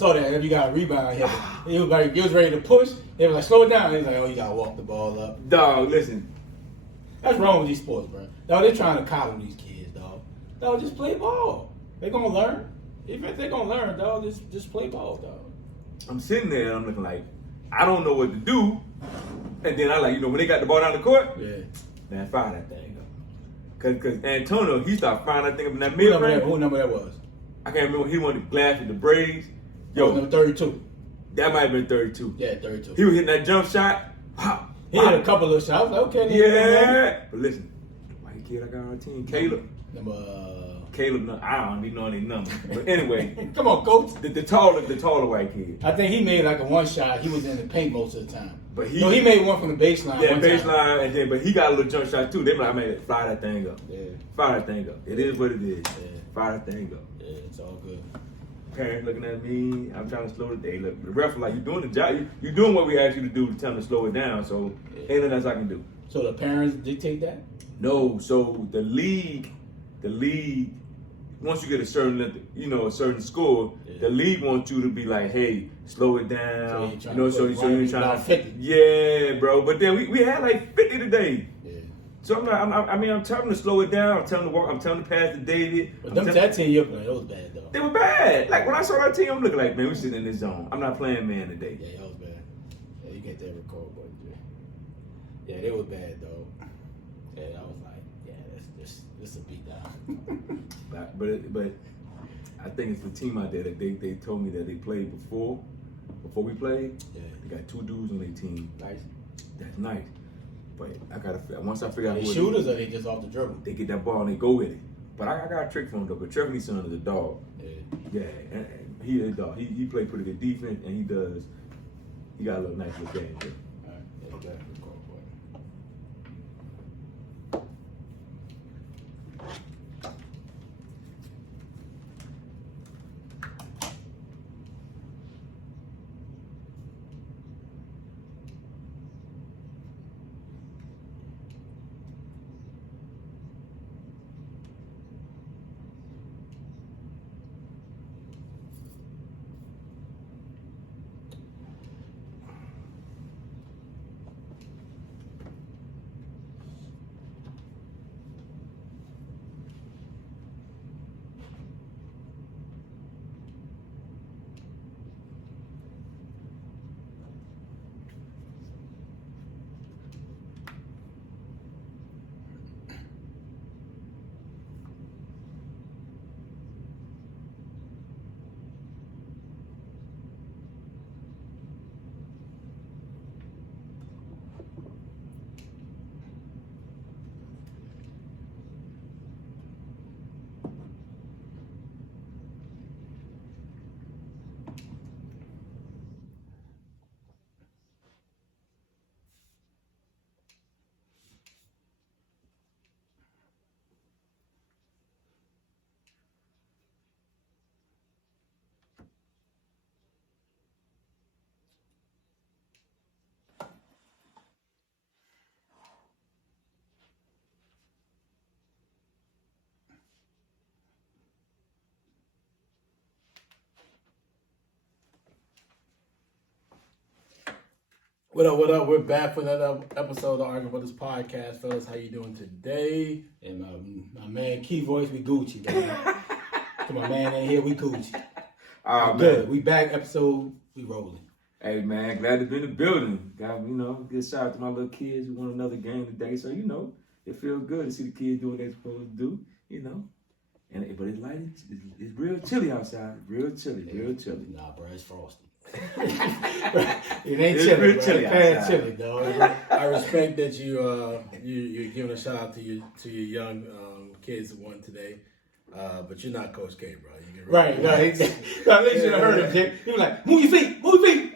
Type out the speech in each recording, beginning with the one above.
saw that if you got a rebound here, he was ready to push. They were like, slow it down. He's like, oh, you gotta walk the ball up. Dog, listen. That's wrong with these sports, bro. Dog, they're trying to coddle these kids, dog. Dog, just play ball. They gonna learn. If they're gonna learn, dog, just play ball, dog. I'm sitting there and I'm looking like, I don't know what to do. And then I like, when they got the ball down the court, man, fire that thing up. Cause Antonio, he started firing that thing up in that mid-range. Who number that was? I can't remember. He wanted the glass with the braids. Yo, number 32. That might have been 32. Yeah, 32. He was hitting that jump shot. Wow. He had a couple of shots. Okay. Yeah. But listen, the white kid I got on our team, Caleb. Caleb, I don't even know any numbers. But anyway. Come on, coach. The taller white kid. I think he made like a one shot. He was in the paint most of the time. But he made one from the baseline. Yeah, baseline, and then but he got a little jump shot too. They be like, man, fire that thing up. Yeah. Fire that thing up. It is what it is. Yeah. Fire that thing up. Yeah, it's all good. Parents looking at me, I'm trying to slow it down. Look, the ref was like, you doing the job. You doing what we asked you to do to tell them to slow it down. So ain't nothing else I can do. So the parents dictate that? No. So the league, once you get a certain, a certain score, the league wants you to be like, hey, slow it down. So you're trying to 50. Yeah, bro. But then we had like 50 today. Yeah. So I'm telling them to slow it down. I'm telling them to walk. I'm telling them to pass to David. But that team you're playing, it was bad though. They were bad. Like when I saw that team, I'm looking like, man, we sitting in this zone. I'm not playing man today. Yeah, that was bad. Yeah, you get that record, boy. Yeah, they were bad though. Yeah, I was like, yeah, this a beat down. But I think it's the team out there that they told me that they played before we played. Yeah. They got 2 dudes on their team. Nice. That's nice. But once I figure out they who shooters or they just off the dribble? They get that ball and they go with it. But I got a trick for him though. But Trevor Neeson is a dog. Yeah, and he is a dog. He played pretty good defense and he got a little nice little game too. All right. Yeah, you got a good call, boy. What up? We're back for another episode of Arguing About This Podcast, fellas. How you doing today? And my man Key Voice, we Gucci, baby. To my man in here, we Gucci. Good. We back episode, we rolling. Hey man, glad to be in the building. Got good shout out to my little kids who won another game today. So it feels good to see the kids doing what they're supposed to do. But it's light. It's real chilly outside. Real chilly. Nah, bro, it's frosty. It ain't chilly, bro. It's chilly, dog. I respect that you're giving a shout out to your young kids who won today, but you're not Coach K, bro. Right. So at least you heard him, Jake. He was like, move your feet.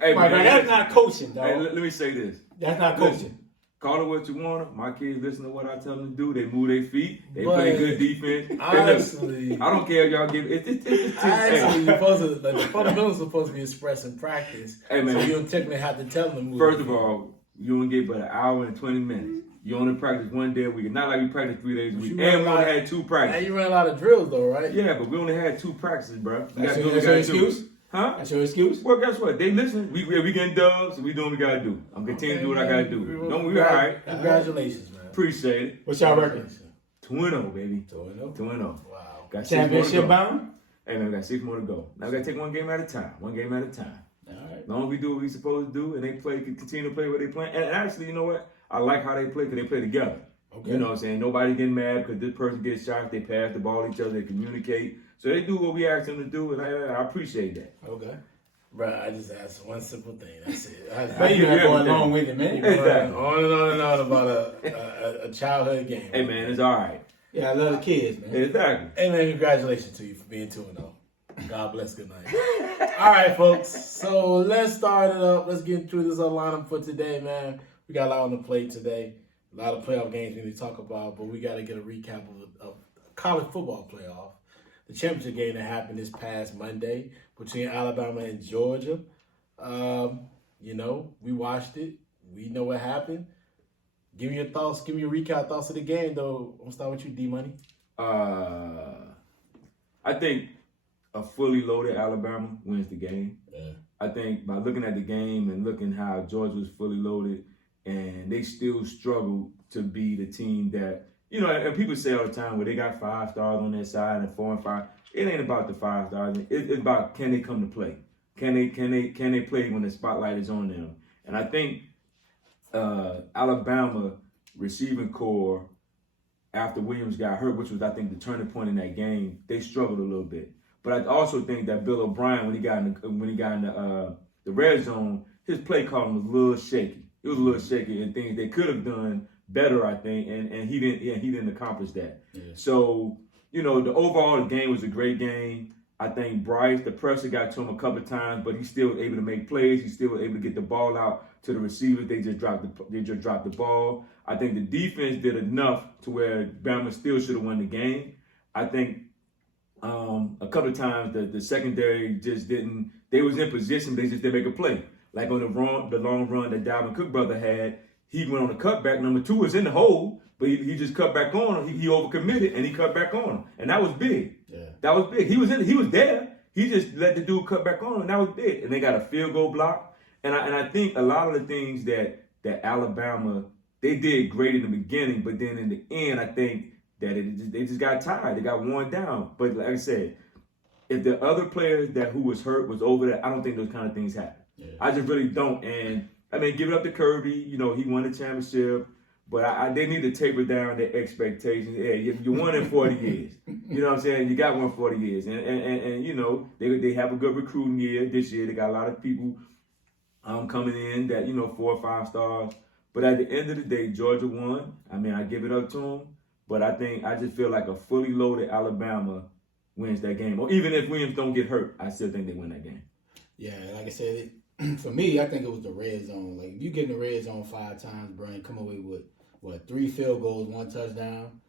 Hey, right, that's not coaching, dog. Hey, let me say this. That's not coaching. Call it what you want. My kids listen to what I tell them to do. They move their feet. They play good defense. Honestly, I don't care if y'all give it. You're supposed to, the fundamentals are supposed to be expressed in practice. Hey, man. So you don't technically have to tell them to move. First of all, you only get but an hour and 20 minutes. You only practice one day a week. Not like we practice 3 days a week. And we only had 2 practices. And you run a lot of drills though, right? Yeah, but we only had 2 practices, bro. That's your excuse? Huh? That's your excuse? Well, guess what? They listen. We getting dubs. We doing what we gotta do. I'm continuing to do what I gotta do. Don't we? All right. Congratulations, man. Appreciate it. What's y'all record? 2-0, baby. 2-0. 2-0. Wow. Got 6 more to Championship go. bound? Hey man, we got 6 more to go. Now we gotta take one game at a time. All right. As long as we do what we supposed to do, and they continue to play what they play. And actually, you know what? I like how they play because they play together. Okay. You know what I'm saying? Nobody getting mad because this person gets shot. They pass the ball to each other. They communicate. So they do what we ask them to do, and I appreciate that. Okay. Bro, I just asked one simple thing. That's it. But you have going along with it, man. Exactly. On and on and on about a childhood game. Hey man, it's all right. Yeah, I love the kids, man. Exactly. Hey man, congratulations to you for being 2-0. God bless. Good night. All right, folks. So let's start it up. Let's get through this lineup for today, man. We got a lot on the plate today. A lot of playoff games we need to talk about, but we got to get a recap of college football playoff. The championship game that happened this past Monday between Alabama and Georgia. You know, we watched it. We know what happened. Give me your thoughts. Give me your recap thoughts of the game, though. I'm gonna start with you, D-Money. I think a fully loaded Alabama wins the game. Yeah. I think by looking at the game and looking how Georgia was fully loaded, and they still struggled to be the team that, you know, and people say all the time, well, they got 5 stars on their side and 4 and 5. It ain't about the 5 stars. It's about, can they come to play? Can they play when the spotlight is on them? And I think Alabama receiving core after Williams got hurt, which was, I think, the turning point in that game, they struggled a little bit. But I also think that Bill O'Brien, when he got in the red zone, his play calling was a little shaky. It was a little shaky, and things they could have done better, I think, and he didn't accomplish that. Yeah. So, you know, the overall game was a great game. I think Bryce, the pressure got to him a couple of times, but he's still able to make plays. He's still able to get the ball out to the receivers. They just dropped the ball. I think the defense did enough to where Bama still should have won the game. I think a couple of times the secondary just didn't. They was in position, they just didn't make a play. Like on the long run that Dalvin Cook brother had, he went on the cutback. Number 2 was in the hole, but he just cut back on him. He overcommitted and he cut back on him, and that was big. Yeah. That was big. He was there. He just let the dude cut back on him, and that was big. And they got a field goal block. And I think a lot of the things that Alabama, they did great in the beginning, but then in the end, I think that they just got tired. They got worn down. But like I said, if the other players who was hurt was over there, I don't think those kind of things happen. Yeah. I just really don't. And I mean, give it up to Kirby. You know, he won the championship. But they need to taper down their expectations. Yeah, you won in 40 years. You know what I'm saying? You got 140 years. And you know, they have a good recruiting year this year. They got a lot of people coming in that, you know, 4 or 5 stars. But at the end of the day, Georgia won. I mean, I give it up to them. But I just feel like a fully loaded Alabama wins that game. Or even if Williams don't get hurt, I still think they win that game. Yeah, like I said, for me, I think it was the red zone. Like, if you get in the red zone 5 times, Brian, come away with, 3 field goals, 1 touchdown,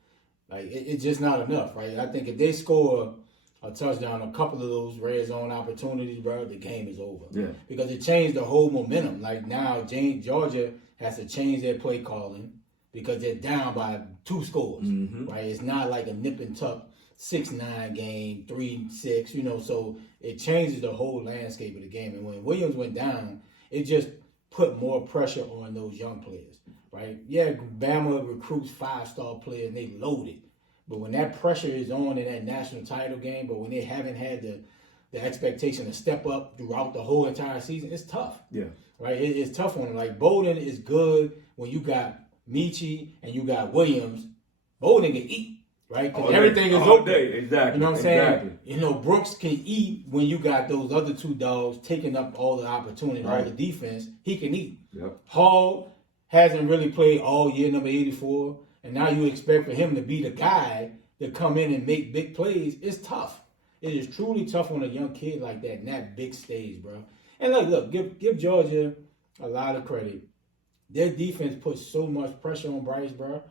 like, it's just not enough, right? I think if they score a touchdown, a couple of those red zone opportunities, bro, the game is over. Yeah. Because it changed the whole momentum. Like, now, Georgia has to change their play calling because they're down by 2 scores, right? It's not like a nip and tuck 6-9 game, 3-6, you know, so it changes the whole landscape of the game. And when Williams went down, it just put more pressure on those young players, right? Yeah, Bama recruits 5-star players and they loaded. But when that pressure is on in that national title game, but when they haven't had the expectation to step up throughout the whole entire season, it's tough. Yeah. Right? It's tough on them. Like, Bowden is good when you got Michie and you got Williams. Bowden can eat. Right? Because everything is open. Exactly. You know what I'm saying? You know, Brooks can eat when you got those other 2 dogs taking up all the opportunity, all the defense. He can eat. Yep. Hall hasn't really played all year, number 84, and now you expect for him to be the guy to come in and make big plays. It's tough. It is truly tough on a young kid like that in that big stage, bro. And look, give Georgia a lot of credit. Their defense put so much pressure on Bryce, bro.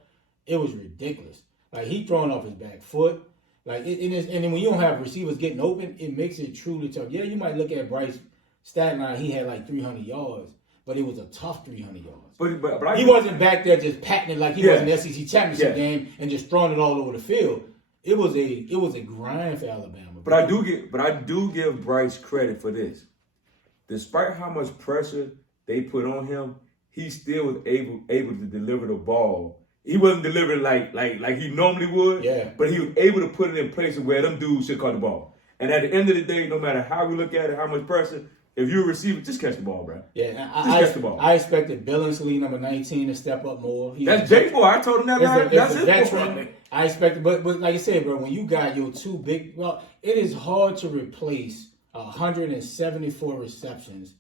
It was ridiculous. Like, he throwing off his back foot. Like, it is, and then when you don't have receivers getting open, it makes it truly tough. Yeah, you might look at Bryce's stat line. He had like 300 yards, but it was a tough 300 yards. But he wasn't back there just patting it like he was in the SEC championship game and just throwing it all over the field. it was a grind for Alabama. But I do give Bryce credit for this. Despite how much pressure they put on him, he still was able to deliver the ball. He wasn't delivering like he normally would. Yeah. But he was able to put it in places where them dudes should caught the ball. And at the end of the day, no matter how we look at it, how much pressure, if you're a receiver, just catch the ball, bro. Yeah, catch the ball. I expected Billingsley, number 19, to step up more. That's J boy. I told him that. That's his veteran. boy. I expected, but like I said, bro, when you got your two big, it is hard to replace 174 receptions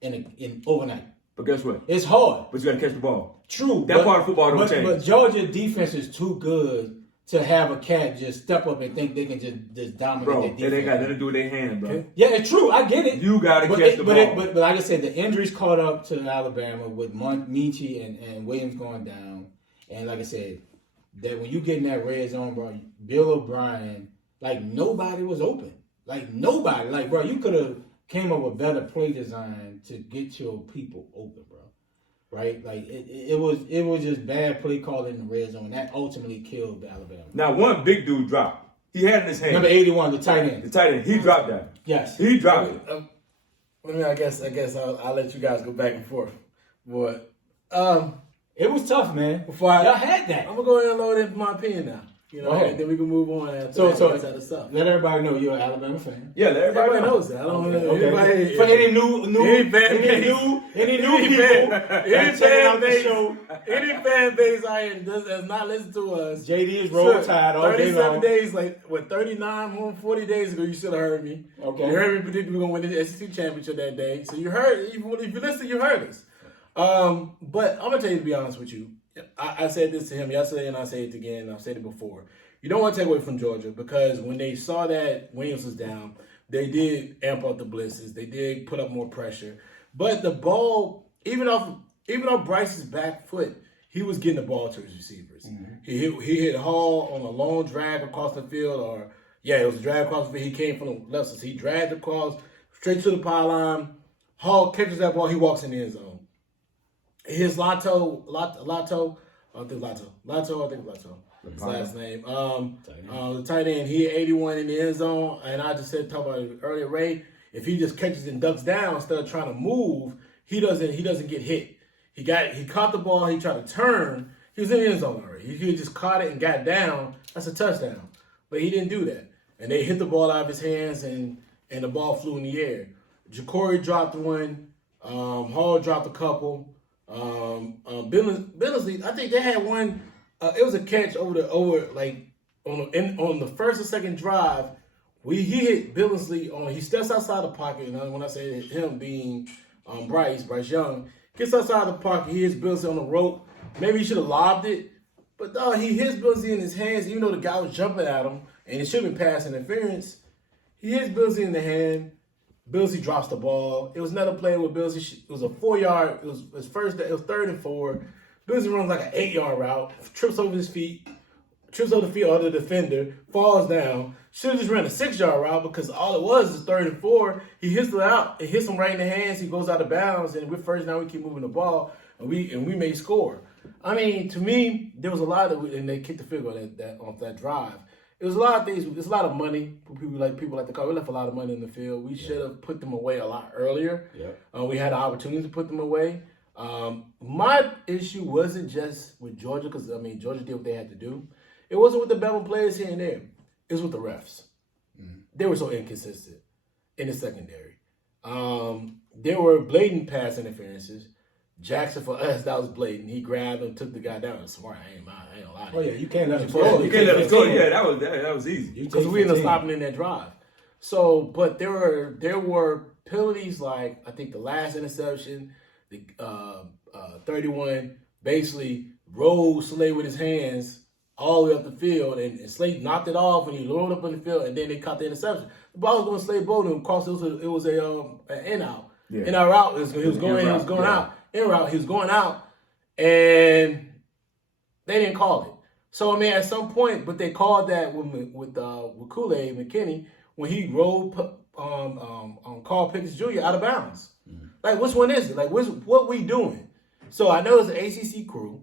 in overnight. But guess what? It's hard. But you got to catch the ball. True. That part of football don't change. But Georgia defense is too good to have a cat just step up and think they can just dominate their defense. Bro, they got nothing to do with their hand, bro. Yeah, it's true. I get it. You got to catch the ball. But like I said, the injuries caught up to Alabama with Michi and Williams going down. And like I said, that when you get in that red zone, bro, Bill O'Brien, like nobody was open. Like nobody. Like, bro, you could have came up with better play design to get your people open, bro. Right? Like it was just bad play calling in the red zone. That ultimately killed Alabama. Now one big dude dropped. He had it in his hand. Number 81, the tight end. The tight end. He dropped that. Yes. He dropped it. I guess I'll let you guys go back and forth. But it was tough, man. before Y'all had that. I'm gonna go ahead and load in my opinion now. You know, Okay. and then we can move on after So other stuff. let everybody know you're an Alabama fan. Yeah, everybody knows. knows that. I don't know. Okay. Anybody, For any new any fan people any fan base, show, any fan base out here does not listen to us. JD is roll tide all day 37 long. days, like what 39, 40 days ago, you should have heard me. Okay. You heard me predict we're gonna win the SEC championship that day. So you heard. If you listen, you heard us. But I'm gonna tell you, to be honest with you, I said this to him yesterday, and I say it again. I've said it before. You don't want to take away from Georgia because when they saw that Williams was down, they did amp up the blitzes. They did put up more pressure. But the ball, even off Bryce's back foot, he was getting the ball to his receivers. Mm-hmm. He hit Hall on a long drag across the field, it was a drag across the field. He came from the left side. So he dragged across straight to the pylon. Hall catches that ball. He walks in the end zone. His Lato. His last name. The tight end, he had 81 in the end zone, and I just said, talk about it earlier, Ray. If he just catches and ducks down instead of trying to move, he doesn't get hit. He caught the ball, he tried to turn, he was in the end zone already. He just caught it and got down. That's a touchdown. But he didn't do that. And they hit the ball out of his hands and the ball flew in the air. Jacory dropped one, Hall dropped a couple. Billingsley, I think they had one. It was a catch on the first or second drive. He hit Billingsley he steps outside the pocket. And when I say him being Bryce Young, gets outside the pocket. He hits Billingsley on the rope. Maybe he should have lobbed it, but he hits Billingsley in his hands. Even though the guy was jumping at him, and it should have been pass interference, he hits Billingsley in the hand. Billingsley drops the ball. It was another play with Billingsley. It was a 4-yard. It was 3rd and 4. Billingsley runs like an 8-yard route, trips over the feet of the defender, falls down. Should have just ran a 6-yard route because all it was is 3rd and 4. He hits it out. It hits him right in the hands. He goes out of bounds, and we're first down. We keep moving the ball, and we may score. I mean, to me, there was a lot of, and they kicked the field goal off that drive. It was a lot of things. It's a lot of money. People like to call. We left a lot of money in the field. We should have put them away a lot earlier. Yeah. We had an opportunity to put them away. My issue wasn't just with Georgia because Georgia did what they had to do. It wasn't with the Bama players here and there. It was with the refs. Mm-hmm. They were so inconsistent in the secondary. There were blatant pass interferences. Jackson, for us, that was blatant. He grabbed him, took the guy down. It's smart. I ain't gonna lie. Oh yeah, you can't let him score. You can't let him score. Yeah, that was easy because we ended up stopping in that drive. So, but there were penalties like I think the last interception, the 31 basically rolled Slay with his hands all the way up the field, and Slay knocked it off, and he rolled up in the field, and then they caught the interception. The ball was going to Slay Bowden across. It was an in out. Yeah. In our route, he was going out. In route, he was going out, and they didn't call it. So at some point, but they called that with Kool-Aid McKinney when he rolled Carl Pickens Jr. out of bounds. Mm-hmm. Like, which one is it? Like, what we doing? So I know it's an ACC crew.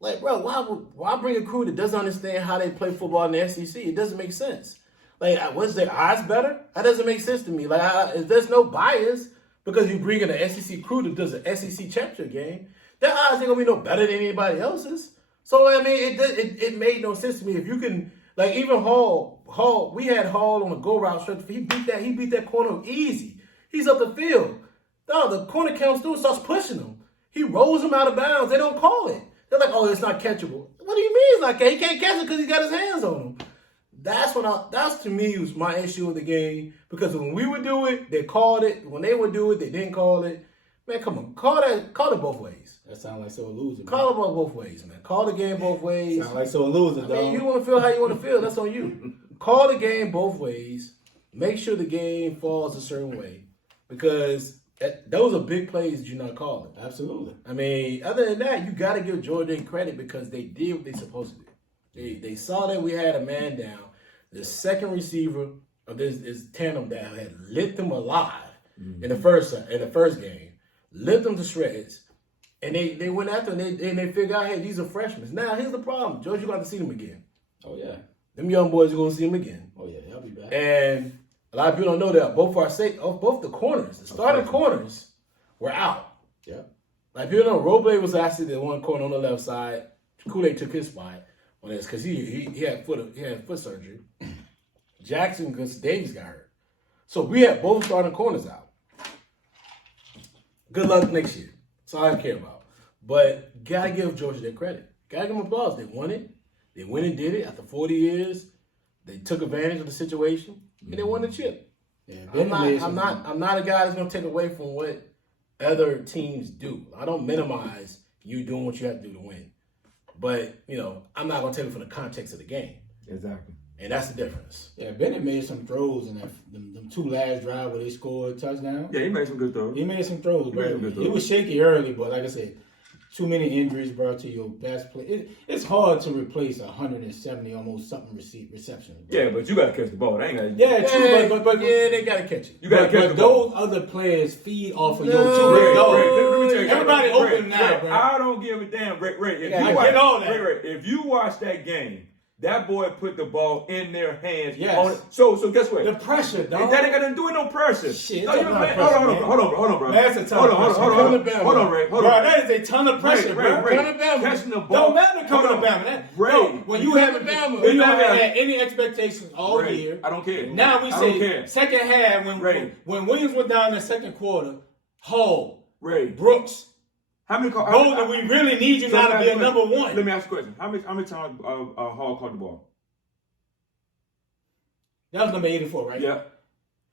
Like, bro, why bring a crew that doesn't understand how they play football in the SEC? It doesn't make sense. Like, was their odds better? That doesn't make sense to me. Like, there's no bias because you bring in an SEC crew that does an SEC championship game. Their odds ain't gonna be no better than anybody else's. So I mean, it made no sense to me. If you can, like, even Hall, we had Hall on a go route stretch. He beat that corner easy. He's up the field. No, the corner comes through and starts pushing him. He rolls him out of bounds. They don't call it. They're like, oh, it's not catchable. What do you mean it's not catchable? He can't catch it because he got his hands on him. That's to me was my issue with the game, because when we would do it, they called it. When they would do it, they didn't call it. Man, come on, call it both ways. That sounds like so a loser. Call it both ways, man. Call the game both ways. Sound like so a loser, dog. I mean, you want to feel how you want to feel. That's on you. Call the game both ways. Make sure the game falls a certain way, because those are big plays that you're not calling. Absolutely. I mean, other than that, you got to give Jordan credit because they did what they're supposed to do. They saw that we had a man down. The second receiver of this tandem that had lit them alive in the first game, lit them to shreds, and they went after them and they figured out, hey, these are freshmen. Now here's the problem, George, you're going to see them again. Oh yeah. Them young boys, you're going to see them again. Oh yeah, they'll be back. And a lot of people don't know that both the corners, the starting corners, were out. Yeah. Like, people know Roble was actually the one corner on the left side. Kool-Aid took his spot on this because he had foot surgery. Jackson, because Davis got hurt. So we had both starting corners out. Good luck next year. That's all I care about. But gotta give Georgia their credit. Gotta give them applause. They won it. They went and did it after 40 years. They took advantage of the situation and they won the chip. Yeah, I'm not a guy that's gonna take away from what other teams do. I don't minimize you doing what you have to do to win. But, I'm not gonna take it from the context of the game. Exactly. And that's the difference. Yeah, Bennett made some throws in them two last drive where they scored a touchdown. Yeah, he made some good throws. He made some throws, bro. He was shaky early, but like I said, too many injuries, bro, to your best play. It's hard to replace 170 almost something receptions. Bro. Yeah, but you gotta catch the ball. They ain't gotta. Yeah, true, but they gotta catch it. You gotta catch the ball. Those other players feed off of your two. Everybody open now, bro. I don't give a damn, Ray. If you watch that game, that boy put the ball in their hands. Yes. On it. So guess what? The pressure, dog. That ain't gonna do it no pressure. Shit. No, hold on, bro. That's a ton of pressure. Hold on, Ray. Bro, that is a ton of pressure, bro. Catching the ball. Don't matter coming to Bama. When you haven't had any expectations all year. I don't care. Now we say second half when Williams went down in the second quarter, Hall, Brooks. How many calls? Golden, we really need you now to be a number one. Let me ask you a question. How many times Hall caught the ball? That was number 84, right? Yeah.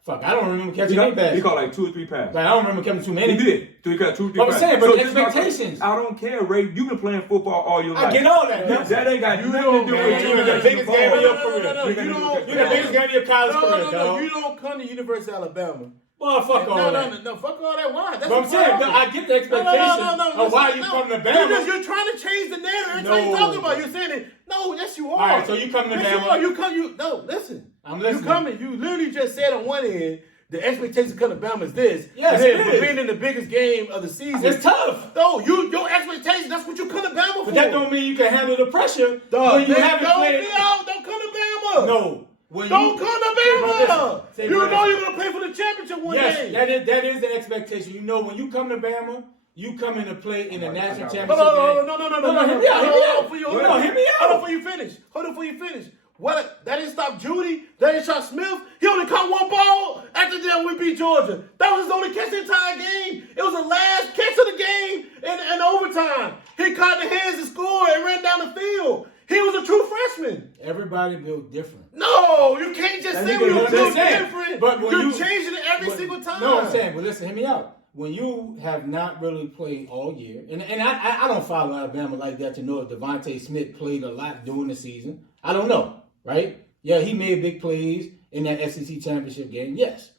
Fuck, I don't remember catching any passes. He caught like 2 or 3 passes. Like, I don't remember catching too many. He did. He caught 2 or 3 but passes. I'm saying, but expectations. I don't care, Ray. You've been playing football all your life. I get all that. That ain't got nothing to do with you. You're the biggest game of your career. You're the biggest game of your college career, No, you don't come to University of Alabama. Well, fuck all that. No, fuck all that. Why? That's but I'm saying, I get the expectation of why you come to Bama. You're trying to change the narrative. Every time you talk about it, you're saying it. No, yes, you are. All right, so you come to Bama. No, listen. I'm listening. You coming. You literally just said on one end, the expectation coming to Bama is this. Yes, and then being in the biggest game of the season. It's tough. No, your expectation, that's what you come to Bama for. But that don't mean you can handle the pressure when you haven't played. Don't come to Bama. No. Don't come to Bama. You know you're going to play for the championship one day. Yes, that is the expectation. You know when you come to Bama, you come in to play in the national championship game. No. Hear me out. Hold on before you finish. What? That didn't stop Judy. That didn't stop Smith. He only caught one ball after that we beat Georgia. That was his only catch the entire game. It was the last catch of the game in overtime. He caught the hands to score and ran down the field. He was a true freshman. Everybody built different. No, you can't just say we built different. But you're changing it every single time. No, I'm saying, but listen, hear me out. When you have not really played all year, and I don't follow Alabama like that to know if Devontae Smith played a lot during the season. I don't know, right? Yeah, he made big plays in that SEC championship game. Yes.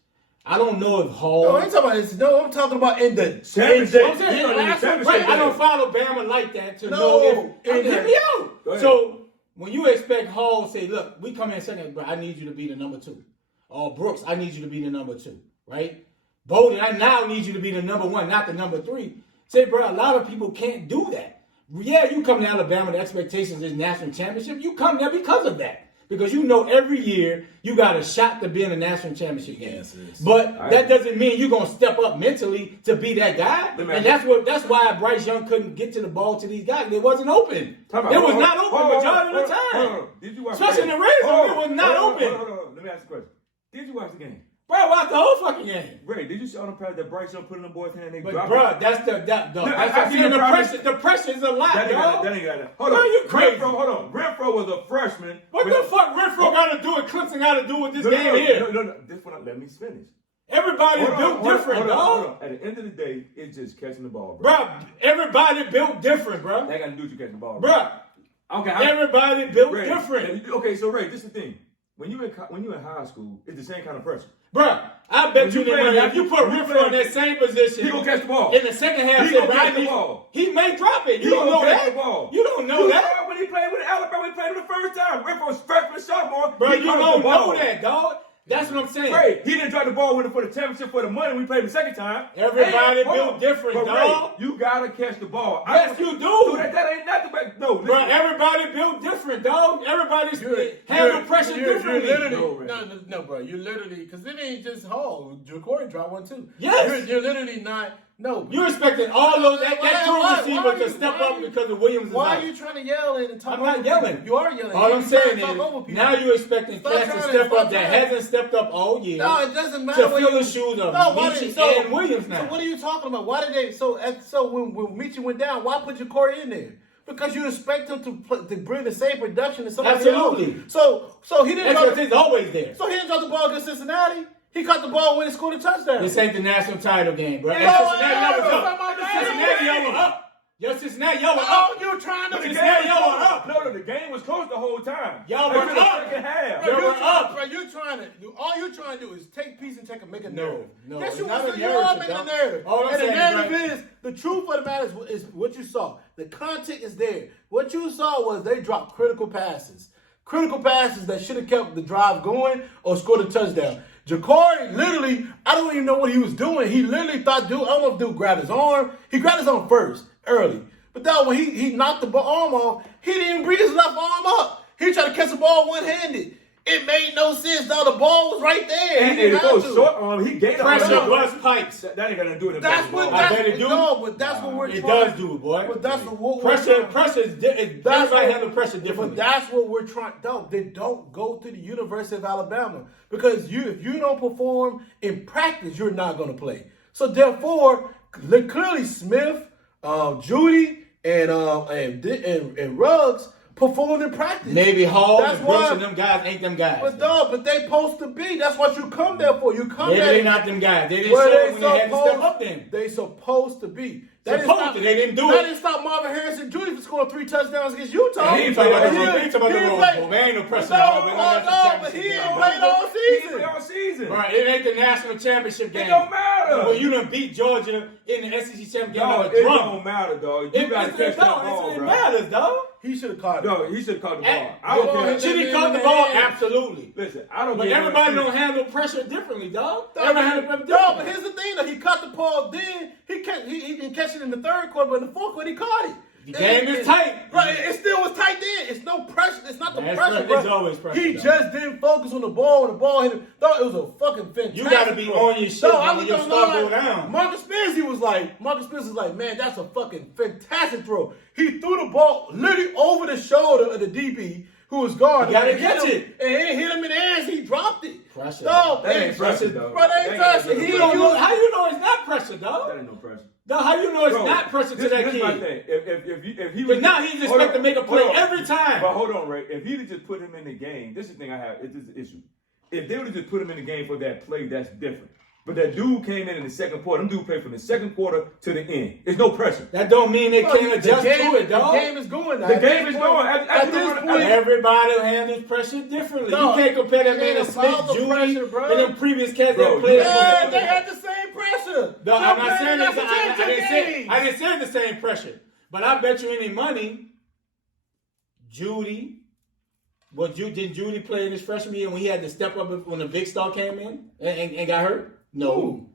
I don't know if Hall. No, I ain't talking about this. No, I'm talking about in the championship. Right, I don't follow Bama like that to know if. Hear me out. So when you expect Hall to say, "Look, we come in second, but I need you to be the number 2," or Brooks, I need you to be the number 2, right? Bowden, I now need you to be the number 1, not the number 3. Say, bro, a lot of people can't do that Yeah, you come to Alabama, the expectations is national championship. You come there because of that. Because you know every year you got a shot to be in a national championship game. Yes, yes. But that doesn't mean you're gonna step up mentally to be that guy. And that's why Bryce Young couldn't get to the ball to these guys. It wasn't open. It was not open majority of the time. Did you watch Especially in the red zone, it was not open. Hold on. Let me ask you a question. Did you watch the game? Bro, I watched the whole fucking game. Ray, did you see on the pass that Bryce Young put in the boy's hand and they But dropped bro, it? that's the pressure. The pressure is a lot, That dog. ain't got that. Hold on. You crazy. Renfro was a freshman. What the fuck Renfro got to do with Clemson got to do with this game here? No. This one, let me finish. Everybody's built different, dog. Hold on. At the end of the day, it's just catching the ball, bro. Bro, everybody built different, bro. That got to do with you catching the ball, Bro, okay, everybody built Ray, different. Okay, so Ray, this is the thing. When you in high school, it's the same kind of pressure. Bro, I bet you if you put Renfro in that same position, he gonna catch the ball. In the second half, he gonna catch the ball. He may drop it. You don't know that. You don't know that. When he played with Alabama, he played for the first time. Renfro's freshman, sophomore. Bro, you don't know that, dog. That's what I'm saying. Ray, he didn't drop the ball for the championship for the money. We played the second time. Everybody built different, but dog. Ray, you gotta catch the ball. Yes, you do. So that ain't nothing but no. Bro, everybody built different, dog. Everybody's handle pressure differently. No, bro. You're literally, because it ain't just Hall. Jacory dropped one too. Yes. You're literally not. No. You're expecting all those that two receivers to step up because of Williams. Why are you trying to yell and talk? I'm not yelling. You are yelling. All I'm saying is now you're expecting class to step up that hasn't stepped up all year. No, it doesn't matter. To fill the shoes of Michi and Williams now. So what are you talking about? Why did they? So when Michi went down, why put Jacory in there? Because you expect him to bring the same production as somebody else. So he didn't. It's always there. So he didn't drop the ball against Cincinnati. He caught the ball when he scored a touchdown. This ain't the national title game, bro. Cincinnati, y'all were up. Cincinnati, y'all were up. You're trying to. Cincinnati, y'all were up. No, the game was close the whole time. Y'all were up. Second half. Y'all were up. Bro, you're trying to. All you're trying to do is take peace and make a narrative. No, yes, you not are. a You are narrative, making a dog. narrative. All I'm And the saying, narrative is the truth of the matter is what you saw. The content is there. What you saw was they dropped critical passes. Critical passes that should have kept the drive going or scored a touchdown. Jacory literally, I don't even know what he was doing. He literally thought, I don't know if dude grabbed his arm. He grabbed his arm first, early. But then when he knocked the arm off, he didn't bring his left arm up. He tried to catch the ball one-handed. It made no sense, though. The ball was right there. And if it was short arm, he gave pressure bust pipes. That ain't gonna do it. That's what but that's what we're trying. It does do it, boy. But that's what pressure is everybody handle pressure differently. But that's what we're trying. They don't go to the University of Alabama because if you don't perform in practice, you're not going to play. So therefore, clearly Smith, Judy, and Ruggs performed in practice. Maybe Hall, that's and Brooks, and them guys ain't them guys. But they supposed to be. That's what you come there for. You come Maybe there. Maybe they not them guys. They didn't show it when they had to step up then. They supposed to be. They didn't do it. That didn't stop Marvin Harrison Jr. from scoring 3 touchdowns against Utah. He ain't talking about the Rose Bowl. There ain't no pressure on but he ain't played all season. All season. Right, it ain't the national championship game. It don't matter. When you done beat Georgia in the SEC championship game, it don't matter, dog. You gotta catch that ball, It matters, dog. He should have caught it. No, he should have caught the ball. I don't care. Should he caught the ball? Absolutely. Listen, I don't. But everybody don't handle pressure differently, dog. But here's the thing: that he caught the ball. Then he didn't catch it in the third quarter, but in the fourth quarter he caught it. The game is tight. Right, it still was tight then. It's no pressure. It's not the pressure, bro. It's always pressure. He just didn't focus on the ball. When the ball hit him, thought it was a fucking fantastic. You got to be on your shit when your stuff go down. Marcus Spears was like, man, that's a fucking fantastic throw. He threw the ball literally over the shoulder of the DB who was guarding. You got to catch it. And it hit him in the ass. He dropped it. Pressure. No, that ain't pressure, though. Bro, that ain't pressure. How you know it's not pressure, dog? That ain't no pressure. Dog, how you know it's not pressure to that kid? My thing. If he was now he's expected to make a play every time. But hold on, Ray. If he'd have just put him in the game, this is the thing I have. It's the issue. If they would have just put him in the game for that play, that's different. But that dude came in the second quarter. Them dude played from the second quarter to the end. There's no pressure. That don't mean they can't adjust to it, dog. The game is going now. The game is going. At this point, everybody handles pressure differently. You can't compare that man to Smith, Judy, and them previous cats that played. Yeah, they had the same pressure. No, I'm not saying that. I didn't say the same pressure. But I bet you any money, Judy. Did Judy play in his freshman year when he had to step up when the big star came in and got hurt? No.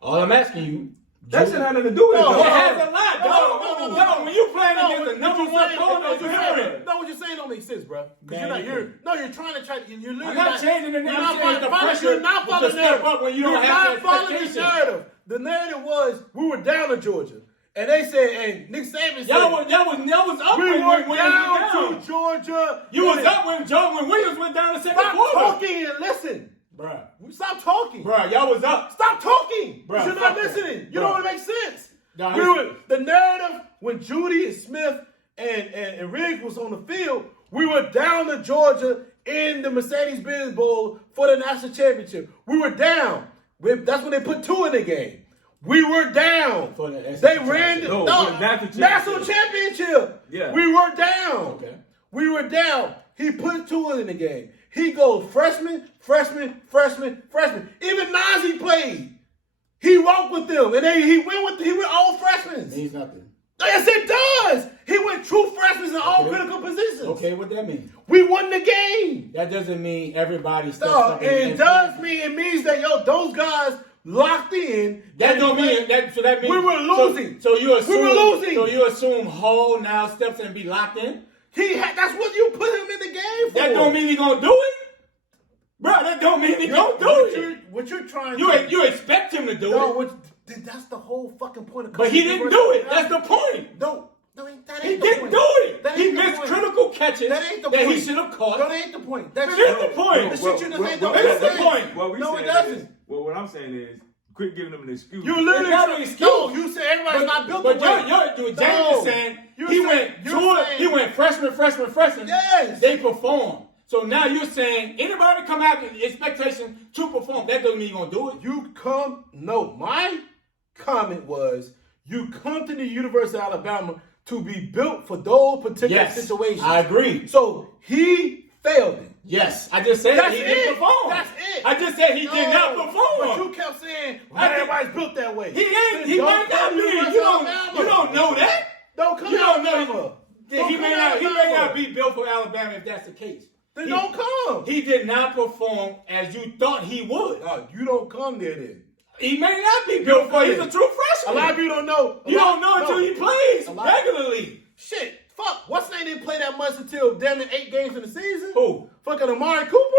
All I'm asking you, That shit had nothing to do with it. No, though. it has a lot, dog. No, When you playing against the what number you're one saying- corner, no, it's different. No, what you're saying don't make sense, bro. Man, You're literally I'm not changing the narrative. I'm changing the following- pressure You're not to following the step narrative. up when you don't You're have not the following the expectation. narrative. The narrative was we were down to Georgia, and they said, and Nick Saban said, Y'all was up we when were Williams down went to down. Georgia. You was up when Williams went down the second Stop quarter. talking and listen. Bruh. Stop talking. Bruh, y'all was up. Stop talking. Bruh, You're not fuck that. listening. You Bruh. don't want to make sense. Nah, We were, the narrative when Judy and Smith and Riggs was on the field, we were down to Georgia in the Mercedes-Benz Bowl for the national championship. We were down. That's when they put 2 in the game. We were down. For the They ran No, for the national championship. Yeah. We were down. Okay. We were down. He put 2 in the game. He goes freshman. Even Nazi played. He walked with them, and he went all freshmen. Means nothing. Yes, it does. He went true freshmen in all critical positions. Okay, what that means? We won the game. That doesn't mean everybody steps No, up. it means that those guys locked in. That don't mean that. So that means We were losing. So you assume We were losing. So you assume Hall now steps in and be locked in. That's what you put him in the game for. That don't mean he gonna do it, bro. That don't mean he gonna do it. What you're trying You expect him to do it, that's the whole fucking point of. but he didn't do it. That's the point. No, that ain't He the didn't point. do it. That He ain't the missed point. critical catches That ain't the that he point. should have caught. No, that ain't the point. That's That is the point. The shit you just ain't That is the sense. point. What we No, saying it doesn't. is, well, what I'm saying is, quit giving them an excuse. You literally It's not an excuse. No, you said everybody's not built But the way. James No. is saying You're he saying- he went freshman. Yes. They performed. So now you're saying anybody come out with expectation to perform. That doesn't mean you're gonna do it. My comment was you come to the University of Alabama to be built for those particular Yes, situations. I agree. So he failed it. Yes, I just said That's he it. didn't perform. That's it. I just said he did not But perform. you kept saying I think- everybody's built that way. He ain't. Then He don't might not come to be. the You University of don't. Alabama. You don't know that. Don't come You to don't know. Alabama. Yeah, he Don't may come not. to He may Alabama. not be built for Alabama if that's the case. Then He- don't come. He did not perform as you thought he would. You don't come there then. He may not be built for. He's a true A freshman. lot of you don't know. You don't know until he plays A lot- regularly. Shit, fuck. What's name didn't play that much until damn near 8 games in the season? Who? Fucking Amari Cooper?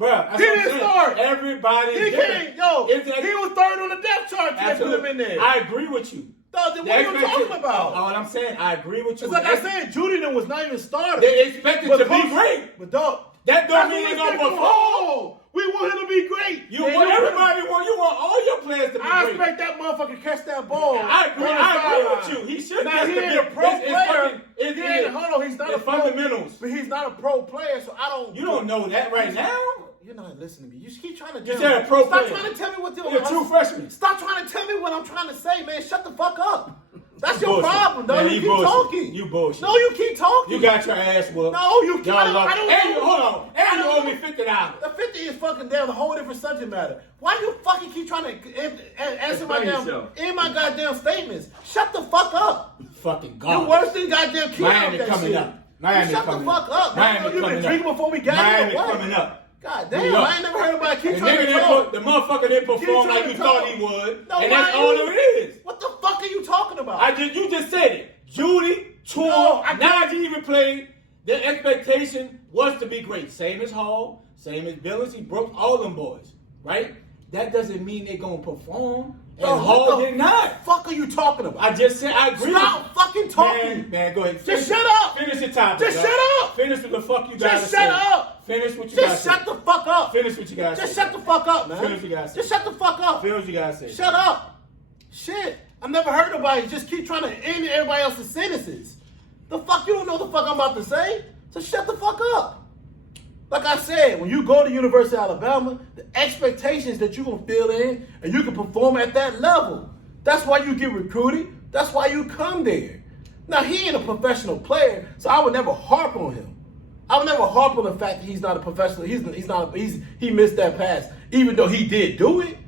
Bruh, He didn't start. Everybody. He can't. Yo, It's like- he was third on the depth chart. They put him in there. I agree with you. Dog, then what are you talking about? All I'm saying, I agree with you. It's like I said, Judy then was not even started. They expected to be great. But dog, That don't that's mean what they're we gonna expect perform. from. We want him to be great. You And want you- everybody want you want all your players to be I great. expect that motherfucker to catch that ball. I agree. on the I agree with sideline. you. He should Now catch he the ain't a ball. pro It's player. fucking- it's- He ain't, hold on, he's not it's a pro. fundamentals. But he's not a pro player, so I don't. You don't know that right now. You're not listening to me. You keep trying to. You said a pro Stop player. trying to tell me what You're a true freshman. Stop trying to tell me what I'm trying to say, man. Shut the fuck up. That's You your bullshit. problem, dog. Man, You you keep bullshit. talking. You bullshit. No, you keep talking. You got your ass whooped. No, you Y'all I don't lost. And you, know. hold on. And you owe me $50. The 50 is fucking damn a whole different subject matter. Why do you fucking keep trying to answer my Explain damn yourself. in my goddamn statements? Shut the fuck up. Fucking You garbage. worse than goddamn Keith. Miami coming up. Miami Shut coming the fuck up. Miami You been coming drinking up. before we got Miami here. What? coming up. God New damn, York. I ain't never heard about The Keith nigga trying to didn't talk. the motherfucker didn't perform trying like to you thought talk. he would. No, And why that's all you- it is. What the fuck are you talking about? You just said it. Judy, Tua, No, I- Najee even played. The expectation was to be great. Same as Hall, same as Billings. He broke all them boys, right? That doesn't mean they're going to perform. And Yo, Hall what the did not. fuck are you talking about? I just said I agree. Stop fucking talking. Man, go ahead. Just shut up. Finish your topic. Just dog. shut up. Finish what the fuck you gotta Just say. shut up. Finish what you gotta Just say. shut the fuck up. Finish what you gotta say. Just shut the fuck up, man. Finish what you gotta say. Just shut the fuck up. Finish what you gotta say. Shut up. Shit. I've never heard nobody just keep trying to end everybody else's sentences. The fuck, you don't know the fuck I'm about to say? So shut the fuck up. Like I said, when you go to University of Alabama, the expectations that you're going to fill in and you can perform at that level. That's why you get recruited. That's why you come there. Now, he ain't a professional player, so I would never harp on him. I would never harp on the fact that he's not a professional. He missed that pass, even though he did do it.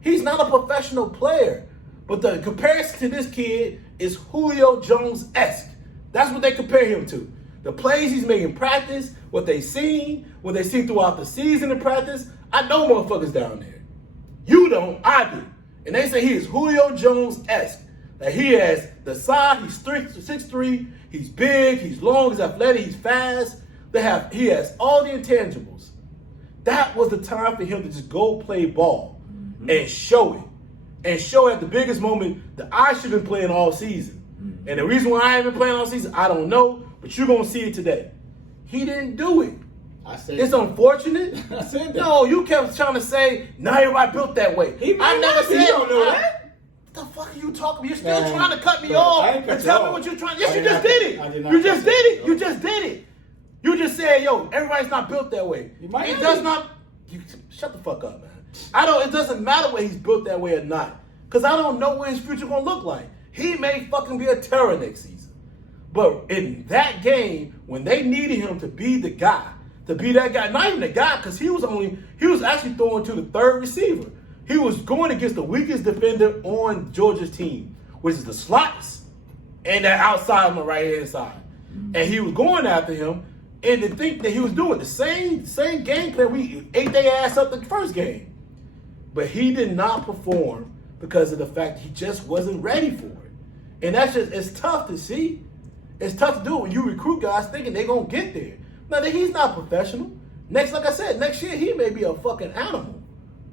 He's not a professional player. But the comparison to this kid is Julio Jones-esque. That's what they compare him to. The plays he's making in practice, what they seen throughout the season in practice. I know motherfuckers down there. You don't, I do. and they say he is Julio Jones-esque. That he has the size, he's 6'3", he's big, he's long, he's athletic, he's fast. He has all the intangibles. That was the time for him to just go play ball and show it. And show at the biggest moment that I should have been playing all season. And the reason why I haven't been playing all season, I don't know, but you're going to see it today. He didn't do it. I said it's unfortunate. I said that. No, you kept trying to say, not everybody built that way. I never said you don't know that. What the fuck are you talking about? You're still Man, trying to cut me bro, off I ain't cut and you tell me off. what you're trying. Yes, I you did just not- did it. I did not You cut just you did it. off. You just did it. You just said, yo, everybody's not built that way. You might It be. does not. Shut the fuck up, man. It doesn't matter whether he's built that way or not. Because I don't know what his future going to look like. He may fucking be a terror next season. But in that game, when they needed him to be the guy, to be that guy, not even the guy, because he was actually throwing to the third receiver. He was going against the weakest defender on Georgia's team, which is the slots and that outside on the right-hand side. And he was going after him, and to think that he was doing the same game plan, we ate their ass up the first game. But he did not perform because of the fact that he just wasn't ready for it. And it's tough to see. It's tough to do when you recruit guys thinking they're going to get there. Now, he's not professional. Like I said, next year he may be a fucking animal.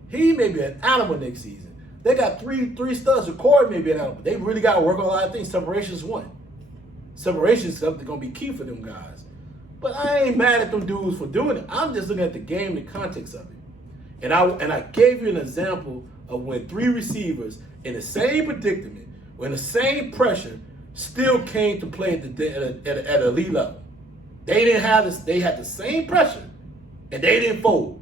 He may be an animal next season. They got three studs. Corey may be an animal. They really got to work on a lot of things. Separation is one. Separation is something going to be key for them guys. But I ain't mad at them dudes for doing it. I'm just looking at the game, the context of it. And I gave you an example of when three receivers in the same predicament, when the same pressure, still came to play at an elite level. They didn't have this. They had the same pressure, and they didn't fold.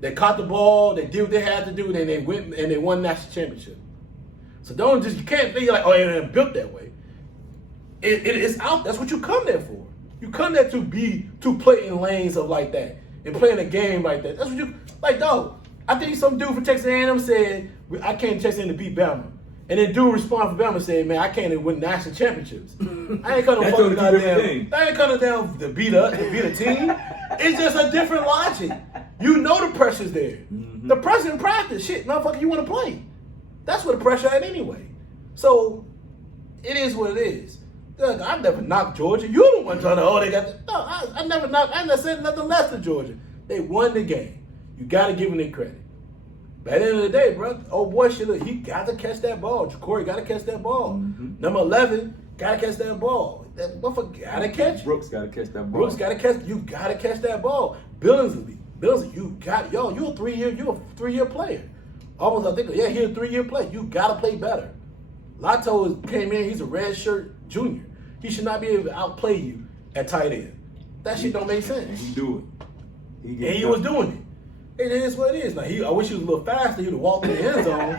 They caught the ball. They did what they had to do, and then they went and they won national championship. So you can't think like, oh, they're built that way. It is out. That's what you come there for. You come there to play in lanes of like that and play in a game like that. That's what you like, dog. I think some dude from Texas A&M said, I came to Texas A&M to beat Bama. And then dude respond for Bama saying, man, I can't even win national championships. I ain't coming to fucking goddamn. I ain't coming down to beat a team. It's just a different logic. You know the pressure's there. Mm-hmm. The pressure in practice, shit, motherfucker, you want to play. That's where the pressure at anyway. So it is what it is. Look, I never knocked Georgia. You the one trying to, they got the, no, I never knocked, I never said nothing less than Georgia. They won the game. You got to give them their credit. But at the end of the day, bro, oh boy, shit, he got to catch that ball. Corey got to catch that ball. Mm-hmm. Number 11 got to catch that ball. That motherfucker got to catch. Brooks got to catch that ball. Brooks got to catch. You got to catch that ball. Billingsley, you got you're a 3-year player. Almost, I think, yeah, he's a 3-year player. You got to play better. Lato came in. He's a red shirt junior. He should not be able to outplay you at tight end. That shit don't make sense. And he do it. He was doing it. It is what it is. Now, I wish he was a little faster. He'd have walked in the end zone.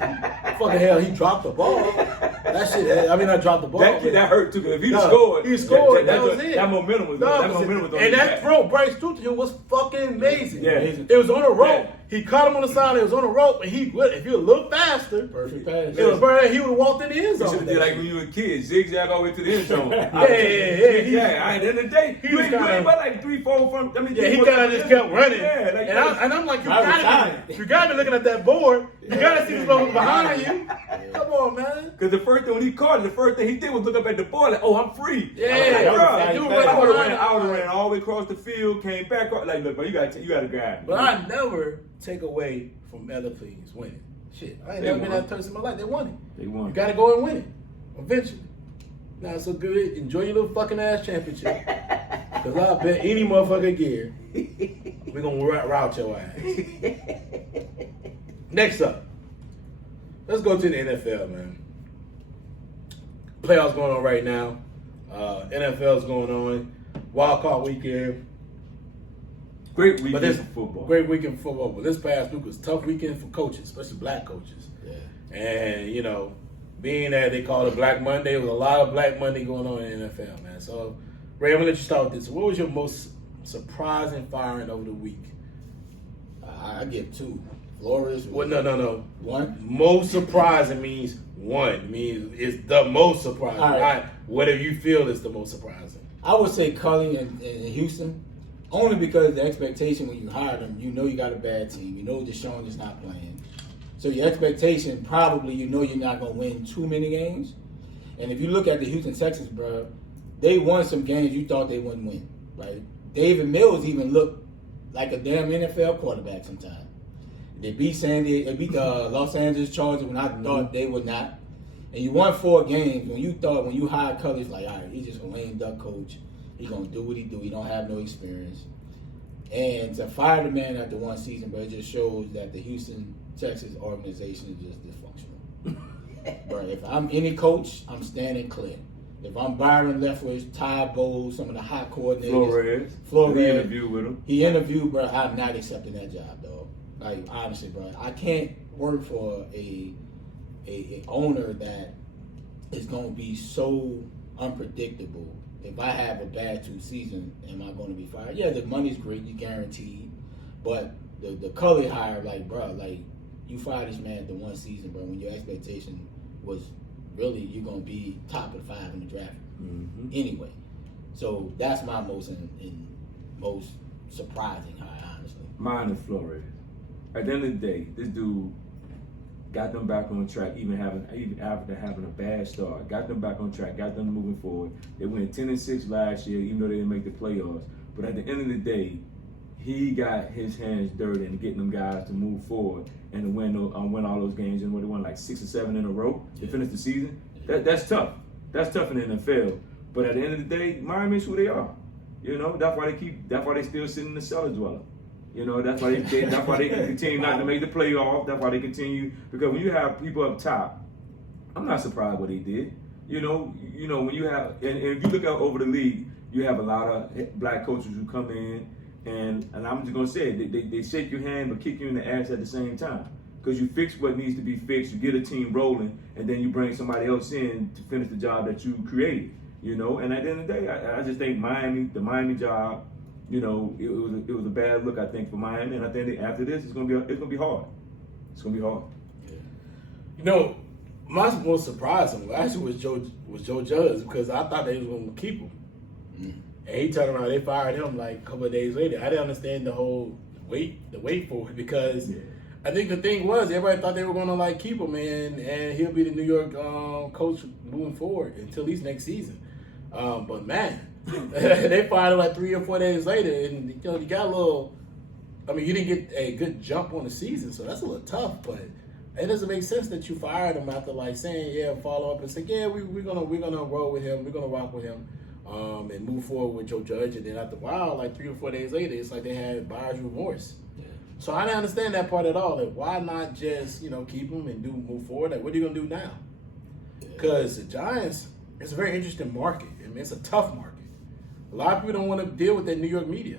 Fucking hell, he dropped the ball. That shit, I dropped the ball. That hurt too, because if he scored. He scored, that was it. That momentum was on. And that throw, Bryce threw to him, was fucking amazing. Yeah. It was on a rope. Yeah. He caught him on the side, it was on a rope, and if he was a little faster, perfect pass. He would have walked in the end zone. You should have did like when you were a kid, zigzag all the way to the end zone. Yeah. At the end of the day, you ain't but like 3-4 from. He kind of just kept running. Yeah, and I'm like, you gotta be looking at that board. You gotta see what's going behind you. Come on, man. Because the first thing when he caught it, the first thing he did was look up at the ball like, oh, I'm free. Yeah, I would have ran all the way across the field, came back, like, look, bro, you got to grab. But I never take away from other teams winning. Shit, I ain't never been that person in my life. They won it. They won. You gotta go and win it eventually. Now, so good. Enjoy your little fucking ass championship. Because I bet any motherfucker gear, we're gonna route your ass. Next up, let's go to the NFL, man. Playoffs going on right now. NFL's going on. WildCard weekend. Great weekend for football. Great weekend for football. But this past week was a tough weekend for coaches, especially black coaches. Yeah. And, being that they call it Black Monday, there was a lot of Black Monday going on in the NFL, man. So, Ray, I'm going to let you start with this. What was your most surprising firing over the week? I give 2. Flores. Well, no. 1? Most surprising means 1. Means it's the most surprising. All right. Whatever you feel is the most surprising. I would say Cully in Houston. Only because the expectation when you hire them, you know you got a bad team. You know Deshaun is not playing. So your expectation probably, you know, you're not gonna win too many games. And if you look at the Houston Texans, bro, they won some games you thought they wouldn't win, right? David Mills even looked like a damn NFL quarterback sometimes. They beat the Los Angeles Chargers when I thought they would not. And you won 4 games when you hired Culley's like, all right, he's just a lame duck coach. He's gonna do what he do. He don't have no experience. And to fire the man after 1 season, but it just shows that the Houston Texas organization is just dysfunctional. Bro, if I'm any coach, I'm standing clear. If I'm Byron Leftwich, Ty Bowles, some of the hot coordinators, Flores, he interviewed with him. He interviewed, bro. I'm not accepting that job, dog. Like honestly, bro, I can't work for a owner that is gonna be so unpredictable. If I have a bad 2 seasons, am I going to be fired? Yeah, the money's great, you guaranteed, but the Culley hire, like, bro, like you fired this man after 1 season, bro. When your expectation was really you're gonna be top of the 5 in the draft anyway. So that's my most surprising hire, honestly. Mine is Flores. At the end of the day, this dude got them back on track, even after having a bad start. Got them back on track, got them moving forward. They went 10-6 last year, even though they didn't make the playoffs. But at the end of the day, he got his hands dirty in getting them guys to move forward and to win all those games. And what they won, like 6 or 7 in a row to finish the season. That's tough. That's tough in the NFL. But at the end of the day, Miami is who they are. You know, that's why they still sitting in the cellar dweller. You know, that's why they continue not to make the playoff. That's why they continue, because when you have people up top, I'm not surprised what they did. You know when you have, and if you look out over the league, you have a lot of black coaches who come in, and I'm just gonna say it, they shake your hand but kick you in the ass at the same time, because you fix what needs to be fixed, you get a team rolling, and then you bring somebody else in to finish the job that you created. You know, and at the end of the day, I just think the Miami job. You know, it was a bad look, I think, for Miami, and I think after this, it's gonna be hard. It's gonna be hard. You know, my most surprising actually was Joe Judge, because I thought they was gonna keep him, and he turned around, they fired him like a couple of days later. I didn't understand the whole wait for it, because I think the thing was everybody thought they were gonna like keep him, and he'll be the New York coach moving forward until at least next season. But man. They fired him like 3 or 4 days later, and you know you got a little. I mean, you didn't get a good jump on the season, so that's a little tough. But it doesn't make sense that you fired him after like saying follow up and say we're gonna roll with him, we're gonna rock with him, and move forward with Joe Judge. And then after a while, like 3 or 4 days later, it's like they had buyer's remorse. So I didn't understand that part at all. Like, why not just keep him and move forward? Like, what are you gonna do now? Because the Giants, it's a very interesting market. I mean, it's a tough market. A lot of people don't want to deal with that New York media.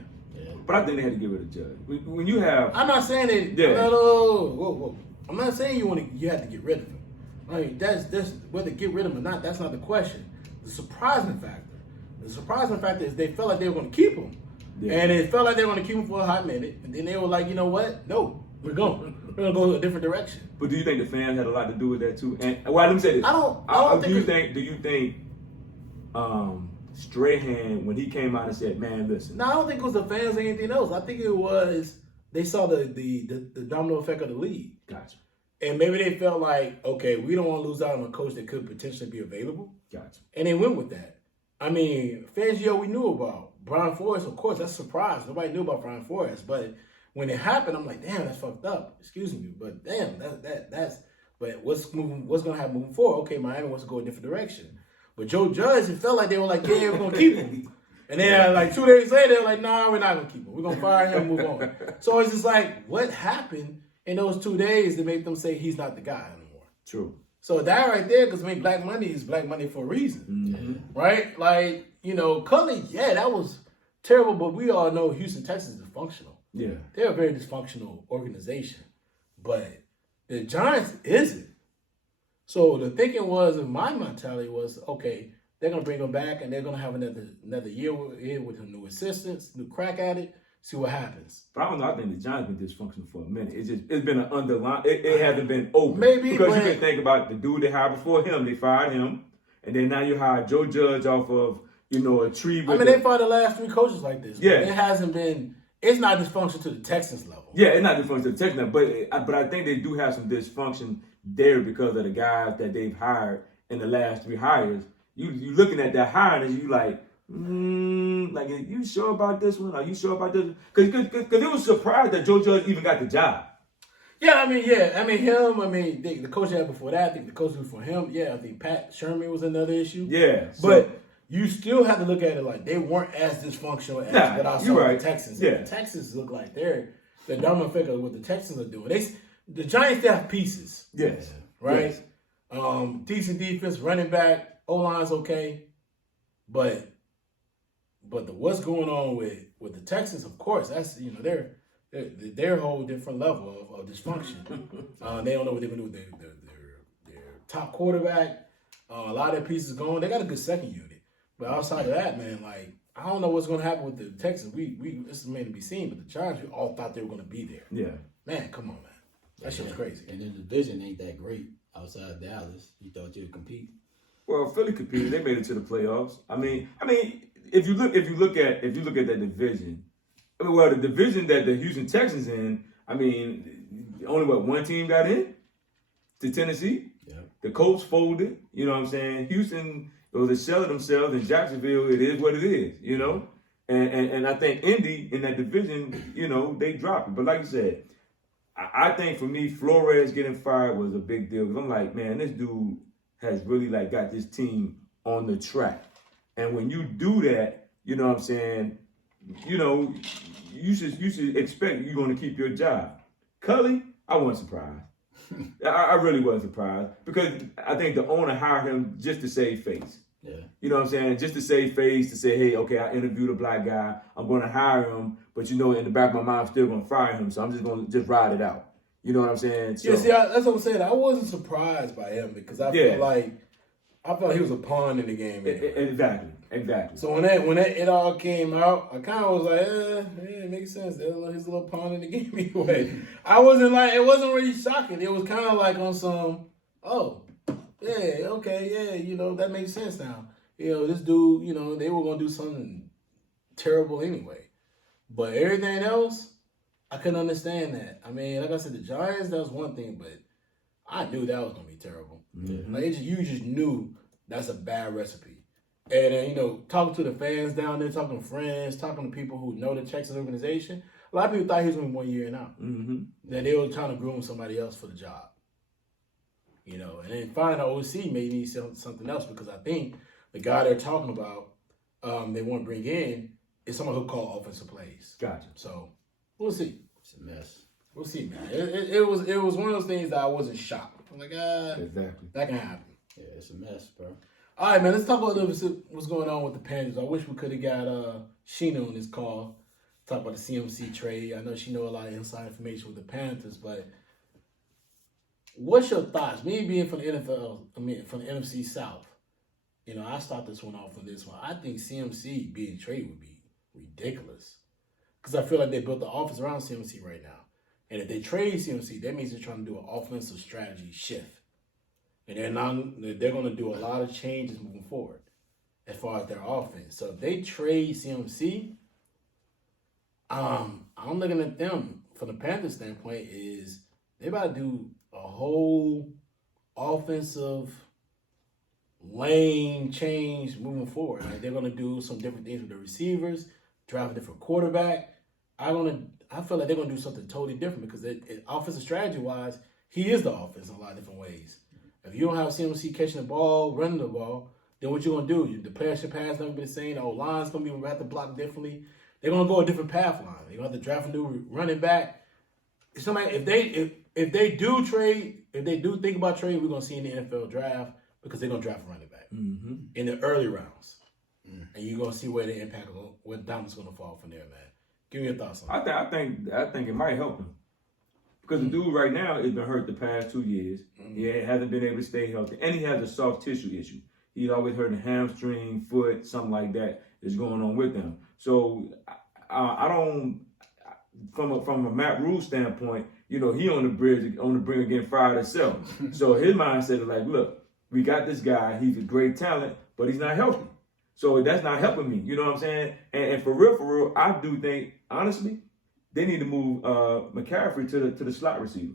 But I think they had to get rid of Judge. When you have, I'm not saying that. Yeah. Whoa. I'm not saying you have to get rid of him. I mean, that's whether get rid of him or not. That's not the question. The surprising factor is they felt like they were going to keep him, and it felt like they were going to keep him for a hot minute, and then they were like, you know what? No, we're going to go a different direction. But do you think the fans had a lot to do with that too? And let me say this. I don't Do you think Strahan, when he came out and said, man, listen. No, I don't think it was the fans or anything else. I think it was they saw the domino effect of the league. Gotcha. And maybe they felt like, okay, we don't want to lose out on a coach that could potentially be available. Gotcha. And they went with that. I mean, Fangio we knew about. Brian Flores, of course, that's a surprise. Nobody knew about Brian Flores. But when it happened, I'm like, damn, that's fucked up. Excuse me. But damn, that's but what's gonna happen moving forward? Okay, Miami wants to go a different direction. But Joe Judge, it felt like they were like, yeah, we're going to keep him. And then like 2 days later, they're like, nah, we're not going to keep him. We're going to fire him and move on. So it's just like, what happened in those 2 days that made them say he's not the guy anymore? True. So that right there, because black money is black money for a reason. Right? Like, Culley, that was terrible, but we all know Houston, Texas is dysfunctional. Yeah. They're a very dysfunctional organization. But the Giants isn't. So the thinking was, and my mentality was, okay, they're gonna bring him back, and they're gonna have another year with some new assistants, new crack at it, see what happens. But I don't know. I think the Giants been dysfunctional for a minute. It's been an underlying. It hasn't been open. Maybe because you can think about the dude they hired before him. They fired him, and then now you hire Joe Judge off of a tree. They fired the last 3 coaches like this. Yeah, it hasn't been it's not dysfunction to the Texans level. Yeah, it's not dysfunction to the Texans, but I think they do have some dysfunction there because of the guys that they've hired in the last 3 hires. You looking at that hiring and you like, like, are you sure about this one? Are you sure about this one? Because it was surprised that Joe Judge even got the job. Yeah, the coach had before that. I think the coach before him. Yeah, I think Pat Sherman was another issue. Yeah, but you still have to look at it like they weren't as dysfunctional as what I saw with the Texans. Yeah. The Texans look like they're the dominant figure of what the Texans are doing. The Giants still have pieces. Yes. Right? Yes. Decent defense, running back, O-line's okay. But what's going on with the Texans, of course, that's they're a whole different level of dysfunction. They don't know what they're going to do with their top quarterback. A lot of their pieces going. They got a good second unit. But outside of that, man, like, I don't know what's going to happen with the Texans. This is made to be seen, but the Giants, we all thought they were going to be there. Yeah. Man, come on, man. That shit's crazy. And the division ain't that great outside Dallas. You thought you'd compete. Well, Philly competed. They made it to the playoffs. I mean, if you look at that division, the division that the Houston Texans in, only one team got in to Tennessee. Yeah. The Colts folded. You know what I'm saying? Houston, it was a shell of themselves. In Jacksonville, it is what it is. You know, and I think Indy in that division, they dropped it. But like you said, I think for me, Flores getting fired was a big deal because I'm like, man, this dude has really like got this team on the track. And when you do that, you know what I'm saying, you should expect you're going to keep your job. Cully, I wasn't surprised. I really wasn't surprised because I think the owner hired him just to save face. Yeah. You know what I'm saying? Just to save face, to say, hey, okay, I interviewed a black guy. I'm going to hire him, but in the back of my mind, I'm still going to fire him. So I'm just going to ride it out. You know what I'm saying? So, yeah, see, that's what I'm saying. I wasn't surprised by him because I felt like he was a pawn in the game. Anyway. Exactly. So when it all came out, I kind of was like, it makes sense. He's a little pawn in the game anyway. It wasn't really shocking. It was kind of like on some, that makes sense now. This dude, they were going to do something terrible anyway. But everything else, I couldn't understand that. I mean, like I said, the Giants, that was one thing, but I knew that was going to be terrible. Mm-hmm. Like, you just knew that's a bad recipe. And then, talking to the fans down there, talking to friends, talking to people who know the Texas organization, a lot of people thought he was going to be 1 year and out. Mm-hmm. That they were trying to groom somebody else for the job. And then find out OC may need something else because I think the guy they're talking about, they want to bring in, is someone who call offensive plays. Gotcha. So we'll see. It's a mess. We'll see, man. It was one of those things that I wasn't shocked. I'm like, exactly. That can happen. Yeah, it's a mess, bro. All right, man. Let's talk about what's going on with the Panthers. I wish we could have got Sheena on this call. Talk about the CMC trade. I know she know a lot of inside information with the Panthers, but what's your thoughts? Me being from the NFL, from the NFC South. I start this one off on this one. I think CMC being traded would be ridiculous because I feel like they built the offense around CMC right now. And if they trade CMC, that means they're trying to do an offensive strategy shift. And they're going to do a lot of changes moving forward as far as their offense. So if they trade CMC, I'm looking at them from the Panthers standpoint is they about to do a whole offensive lane change moving forward. Like they're going to do some different things with the receivers, draft a different quarterback. I feel like they're going to do something totally different because offensive strategy-wise, he is the offense in a lot of different ways. If you don't have CMC catching the ball, running the ball, then what you going to do? The pass should pass, not going to be the same. The line's going to have to block differently. They're going to go a different path line. They're going to have to draft a new running back. If they do trade, if they do think about trade, we're going to see in the NFL draft because they're going to draft a running back in the early rounds. And you're going to see where the impact, where the dominance going to fall from there, man. Give me your thoughts on that. I think it might help him. Because the dude right now has been hurt the past 2 years. He hasn't been able to stay healthy. And he has a soft tissue issue. He's always hurt a hamstring, foot, something like that is going on with him. So I don't, from a Matt Rule standpoint, he on the brink of getting fired himself. So his mindset is like, look, we got this guy. He's a great talent, but he's not healthy. So that's not helping me. You know what I'm saying? And for real, I do think, honestly, they need to move McCaffrey to the slot receiver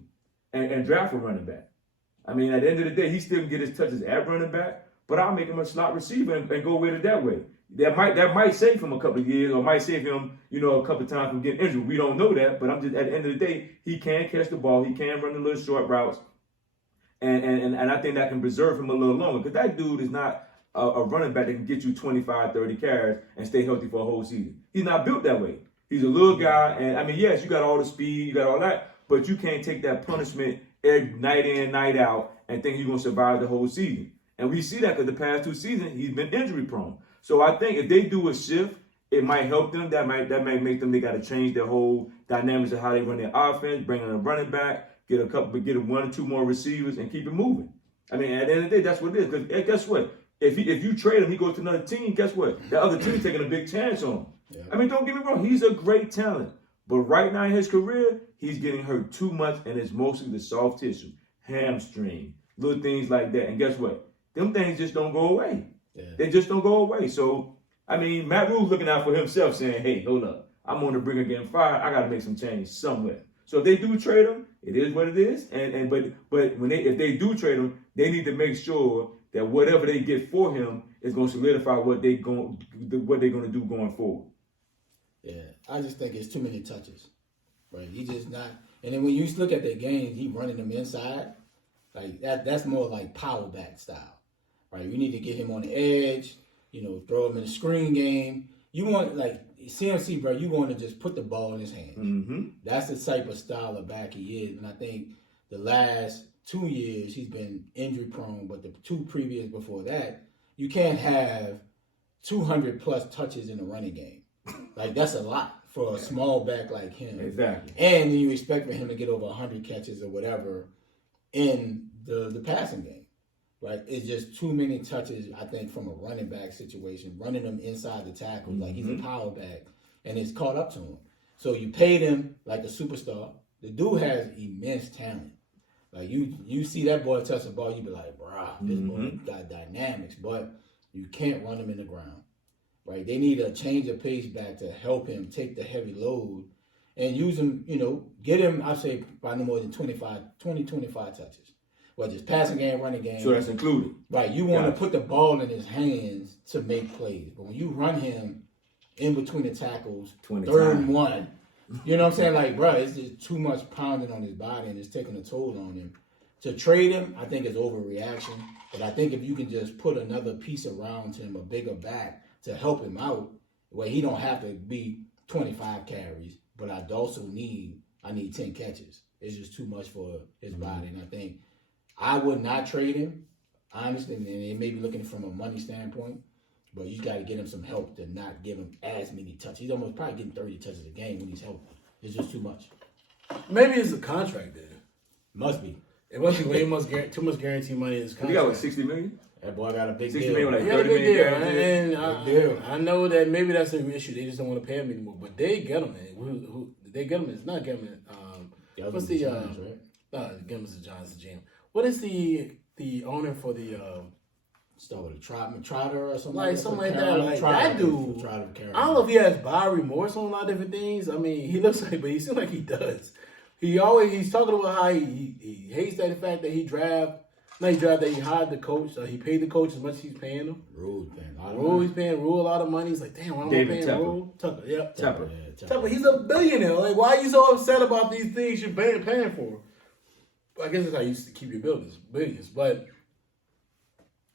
and draft a running back. I mean, at the end of the day, he still can get his touches at running back, but I'll make him a slot receiver and go with it that way. That might save him a couple of years, or might save him, a couple of times from getting injured. We don't know that, but I'm just, at the end of the day, he can catch the ball, he can run the little short routes, and I think that can preserve him a little longer, because that dude is not a running back that can get you 25, 30 carries and stay healthy for a whole season. He's not built that way. He's a little guy, and I mean, yes, you got all the speed, you got all that, but you can't take that punishment night in, night out, and think you're going to survive the whole season. And we see that because the past 2 seasons, he's been injury prone. So I think if they do a shift, it might help them. That might make them, they got to change their whole dynamics of how they run their offense, bring in a running back, get 1 or 2 more receivers, and keep it moving. I mean, at the end of the day, that's what it is. Because guess what? If you trade him, he goes to another team, guess what? That other team's taking a big chance on him. Yeah. I mean, don't get me wrong. He's a great talent. But right now in his career, he's getting hurt too much, and it's mostly the soft tissue, hamstring, little things like that. And guess what? Them things just don't go away. Yeah. They just don't go away. So, I mean, Matt Rule's looking out for himself, saying, hey, hold up. I'm on the brink of getting fired. I got to make some change somewhere. So if they do trade him, it is what it is. But if they do trade him, they need to make sure that whatever they get for him is going to solidify what they're going to do going forward. Yeah, I just think it's too many touches, right? He just not. And then when you look at their games, he running them inside, like that's more like power back style, right? You need to get him on the edge, throw him in a screen game. You want, like, CMC, bro, you want to just put the ball in his hands. Mm-hmm. That's the type of style of back he is. And I think the last 2 years he's been injury prone, but the 2 previous before that, you can't have 200 plus touches in a running game. Like, that's a lot for a small back like him. Exactly. And then you expect for him to get over 100 catches or whatever in the passing game. Right? It's just too many touches, I think, from a running back situation, running them inside the tackle. Like, he's a power back, and it's caught up to him. So you paid him like a superstar. The dude has immense talent. Like, you see that boy touch the ball, you be like, brah, this boy got dynamics, but you can't run him in the ground. Right? They need a change of pace back to help him take the heavy load and use him, get him, I say, by no more than 25 touches. Whether it's passing game, running game. So that's included. Right. You want to put the ball in his hands to make plays. But when you run him in between the tackles, 3rd and 1, you know what I'm saying? Like, bro, it's just too much pounding on his body and it's taking a toll on him. To trade him, I think is overreaction. But I think if you can just put another piece around him, a bigger back, to help him out, where he don't have to be 25 carries, but I need 10 catches. It's just too much for his body. And I think I would not trade him, honestly, and they may be looking from a money standpoint, but you got to get him some help to not give him as many touches. He's almost probably getting 30 touches a game when he's healthy. It's just too much. Maybe it's a contract then. Must be. It must be too much guaranteed money in his contract. He got, what, $60 million? That boy got a big 60 deal. million, like He got a 30 big million. deal. And I know that maybe that's an issue. They just don't want to pay him anymore. But they get him. Who they get him? It's not Getman. What's the Giants, right? No, Getman's the Giants' GM. What is the owner for the start with a Trotter or something like that? Like that dude. I don't know if he has buyer remorse on a lot of different things. I mean, he looks like, but he seems like he does. He's talking about how he hates that fact that he hired the coach. He paid the coach as much as he's paying him. He's paying Rule a lot of money. He's like, damn, why am I paying Rule? Tucker, yep. Tupper, he's a billionaire. Like, why are you so upset about these things you're paying for? I guess that's how you used to keep your billions. But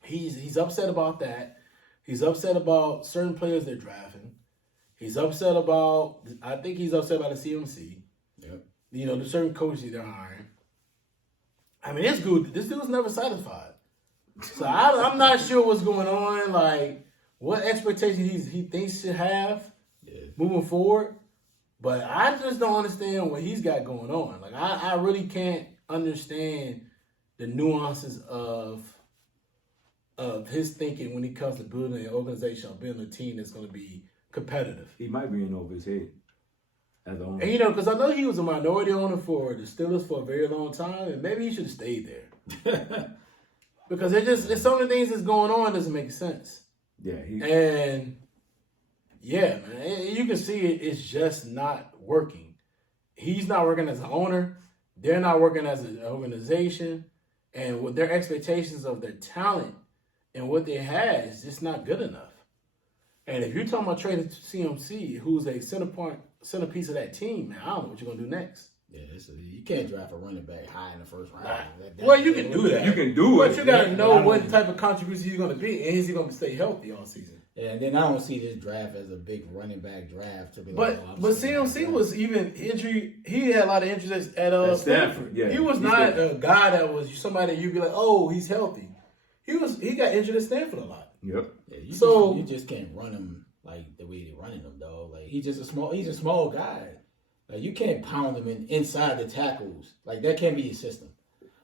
he's upset about that. He's upset about certain players they're drafting. He's upset about, I think he's upset about the CMC. Yep. The certain coaches they're hiring. I mean, this dude's never satisfied. So I'm not sure what's going on, like what expectations he thinks should have moving forward. But I just don't understand what he's got going on. Like I really can't understand the nuances of his thinking when it comes to building an organization or building a team that's going to be competitive. He might be in over his head. And because I know he was a minority owner for the Steelers for a very long time, and maybe he should have stayed there. Because it's so many things that's going on that doesn't make sense. Yeah. Man, you can see it's just not working. he's not working as an owner. They're not working as an organization. And with their expectations of their talent and what they had is just not good enough. And if you're talking about trading CMC, who's a centerpiece of that team, man, I don't know what you're going to do next. Yeah, you can't draft a running back high in the first round. Well, you can do that. You can do it. But you got to know what type of contribution he's going to be, and is he going to stay healthy all season? Yeah, and then I don't see this draft as a big running back draft to be But CMC was even injury. He had a lot of injuries at Stanford. Yeah, he was not a guy that was somebody that you'd be like, oh, he's healthy. He got injured at Stanford a lot. Yep. Yeah, you just can't run him like the way they're running him, dog. Like he's a small guy. Like you can't pound him inside the tackles. Like that can't be your system.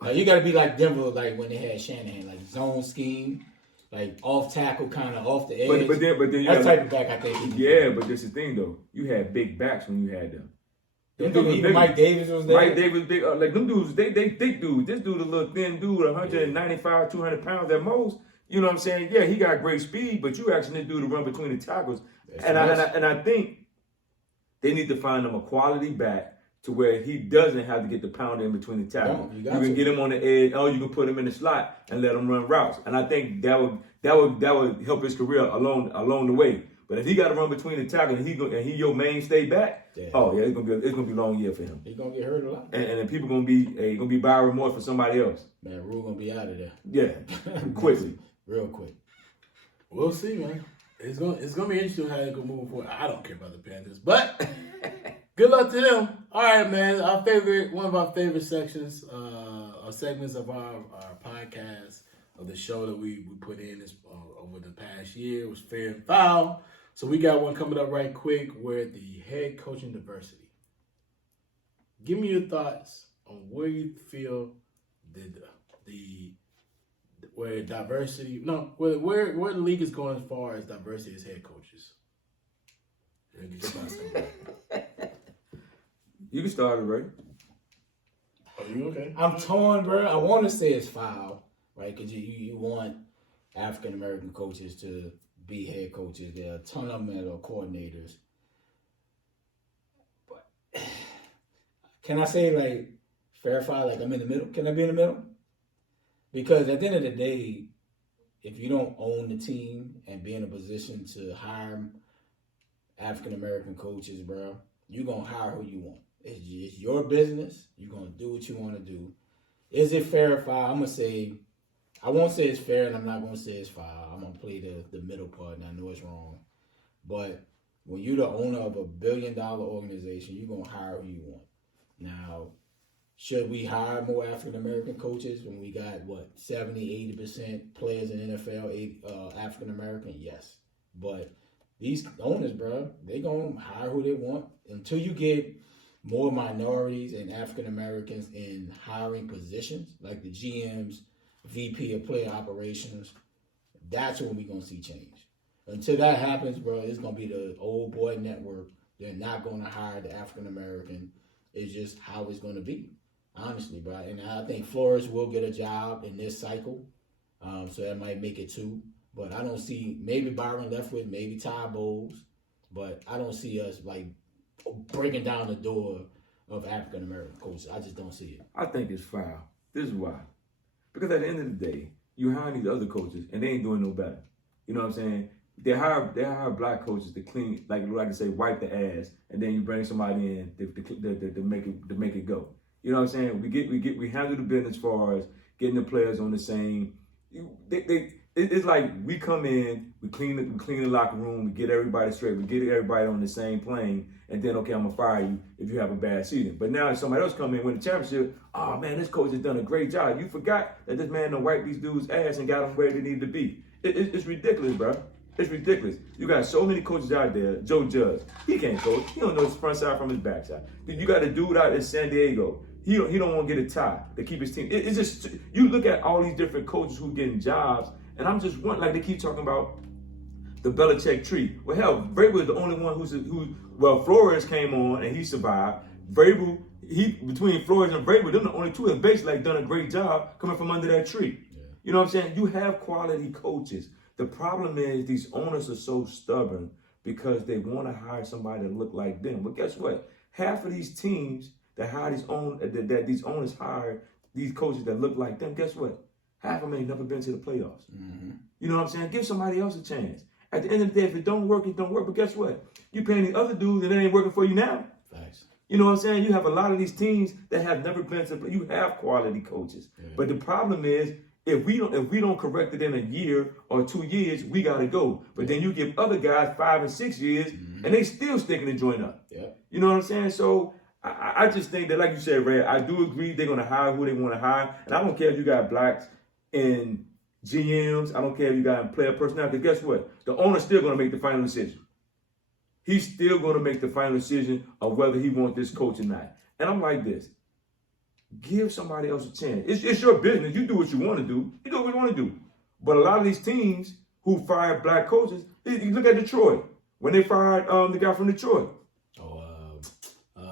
Like you got to be like Denver, like when they had Shanahan, like zone scheme, like off tackle, kind of off the edge. But then that's the type of back I think. Yeah, but this is the thing though. You had big backs when you had them. Even Mike Davis was there. Mike Davis big. Like them dudes, they thick dudes. This dude a little thin dude, 195, 200 pounds at most. You know what I'm saying? Yeah, he got great speed, but you asking this dude to run between the tackles. And I think they need to find him a quality back to where he doesn't have to get the pounder in between the tackles. You can get him on the edge, or you can put him in the slot and let him run routes. And I think that would help his career along the way. But if he got to run between the tackles and he your mainstay back, it's gonna be a long year for him. He's gonna get hurt a lot. And then people gonna be buying remorse for somebody else. Man, Rule gonna be out of there. Yeah, quickly, real quick. We'll see, man. It's gonna be interesting how they go moving forward. I don't care about the Panthers, but good luck to them. All right, man. One of our favorite sections, or segments of our podcast of the show that we put in this over the past year was Fair and Foul. So we got one coming up right quick where the head coaching diversity. Give me your thoughts on where you feel where the league is going as far as diversity as head coaches. You can start it, right? Are you okay? I'm torn, bro. I want to say it's foul, right? Because you want African American coaches to be head coaches. There are a ton of them that are coordinators. But can I say like fair foul? Like I'm in the middle. Can I be in the middle? Because at the end of the day, if you don't own the team and be in a position to hire African American coaches, bro, you're gonna hire who you want. It's your business. You're gonna do what you want to do. Is it fair or foul? I'm gonna say, I won't say it's fair, and I'm not gonna say it's foul. I'm gonna play the middle part, and I know it's wrong. But when you're the owner of $1 billion organization, you're gonna hire who you want. Now, should we hire more African American coaches when we got 70, 80% players in NFL African American? Yes, but these owners, bro, they gonna hire who they want until you get more minorities and African Americans in hiring positions, like the GMs, VP of player operations. That's when we're gonna see change. Until that happens, bro, it's gonna be the old boy network. They're not gonna hire the African American. It's just how it's gonna be, honestly, bro. And I think Flores will get a job in this cycle, so that might make it 2. But I don't see, maybe Byron Leftwich, maybe Ty Bowles, but I don't see us like breaking down the door of African American coaches. I just don't see it. I think it's foul. This is why. Because at the end of the day, you hire these other coaches and they ain't doing no better. You know what I'm saying? They hire black coaches to clean, like I say, wipe the ass, and then you bring somebody in to make it go. You know what I'm saying? We handle the business as far as getting the players on the same. It's like we come in, we clean the locker room, we get everybody straight, we get everybody on the same plane, and then okay, I'm gonna fire you if you have a bad season. But now if somebody else come in win the championship, oh man, this coach has done a great job. You forgot that this man done wiped these dudes' ass and got them where they need to be. It's ridiculous, bro. It's ridiculous. You got so many coaches out there. Joe Judge, he can't coach. He don't know his front side from his back side. You got a dude out in San Diego. He don't want to get a tie to keep his team. It's just, you look at all these different coaches who getting jobs, and I'm just wondering, like they keep talking about the Belichick tree. Well, hell, Vrabel is the only one Flores came on and he survived. Vrabel, between Flores and Vrabel, they're the only two that basically done a great job coming from under that tree. Yeah. You know what I'm saying? You have quality coaches. The problem is these owners are so stubborn because they want to hire somebody that look like them. But guess what? half of these teams that hire that these owners hire these coaches that look like them, guess what? Half of them ain't never been to the playoffs. Mm-hmm. You know what I'm saying? Give somebody else a chance. At the end of the day, if it don't work, it don't work. But guess what? You paying these other dudes and it ain't working for you now. Facts. You know what I'm saying? You have a lot of these teams that have never been to. You have quality coaches, but the problem is if we don't correct it in a year or 2 years, we gotta go. But then you give other guys 5 and 6 years, and they still sticking the joint up. Yeah. You know what I'm saying? So I just think that, like you said, Ray, I do agree they're gonna hire who they want to hire, and I don't care if you got blacks in GMs. I don't care if you got player personnel. Because guess what? The owner's still gonna make the final decision. He's still going to make the final decision of whether he wants this coach or not. And I'm like this. Give somebody else a chance. It's your business. You do what you want to do. You do what you want to do. But a lot of these teams who fire black coaches, you look at Detroit. When they fired the guy from Detroit.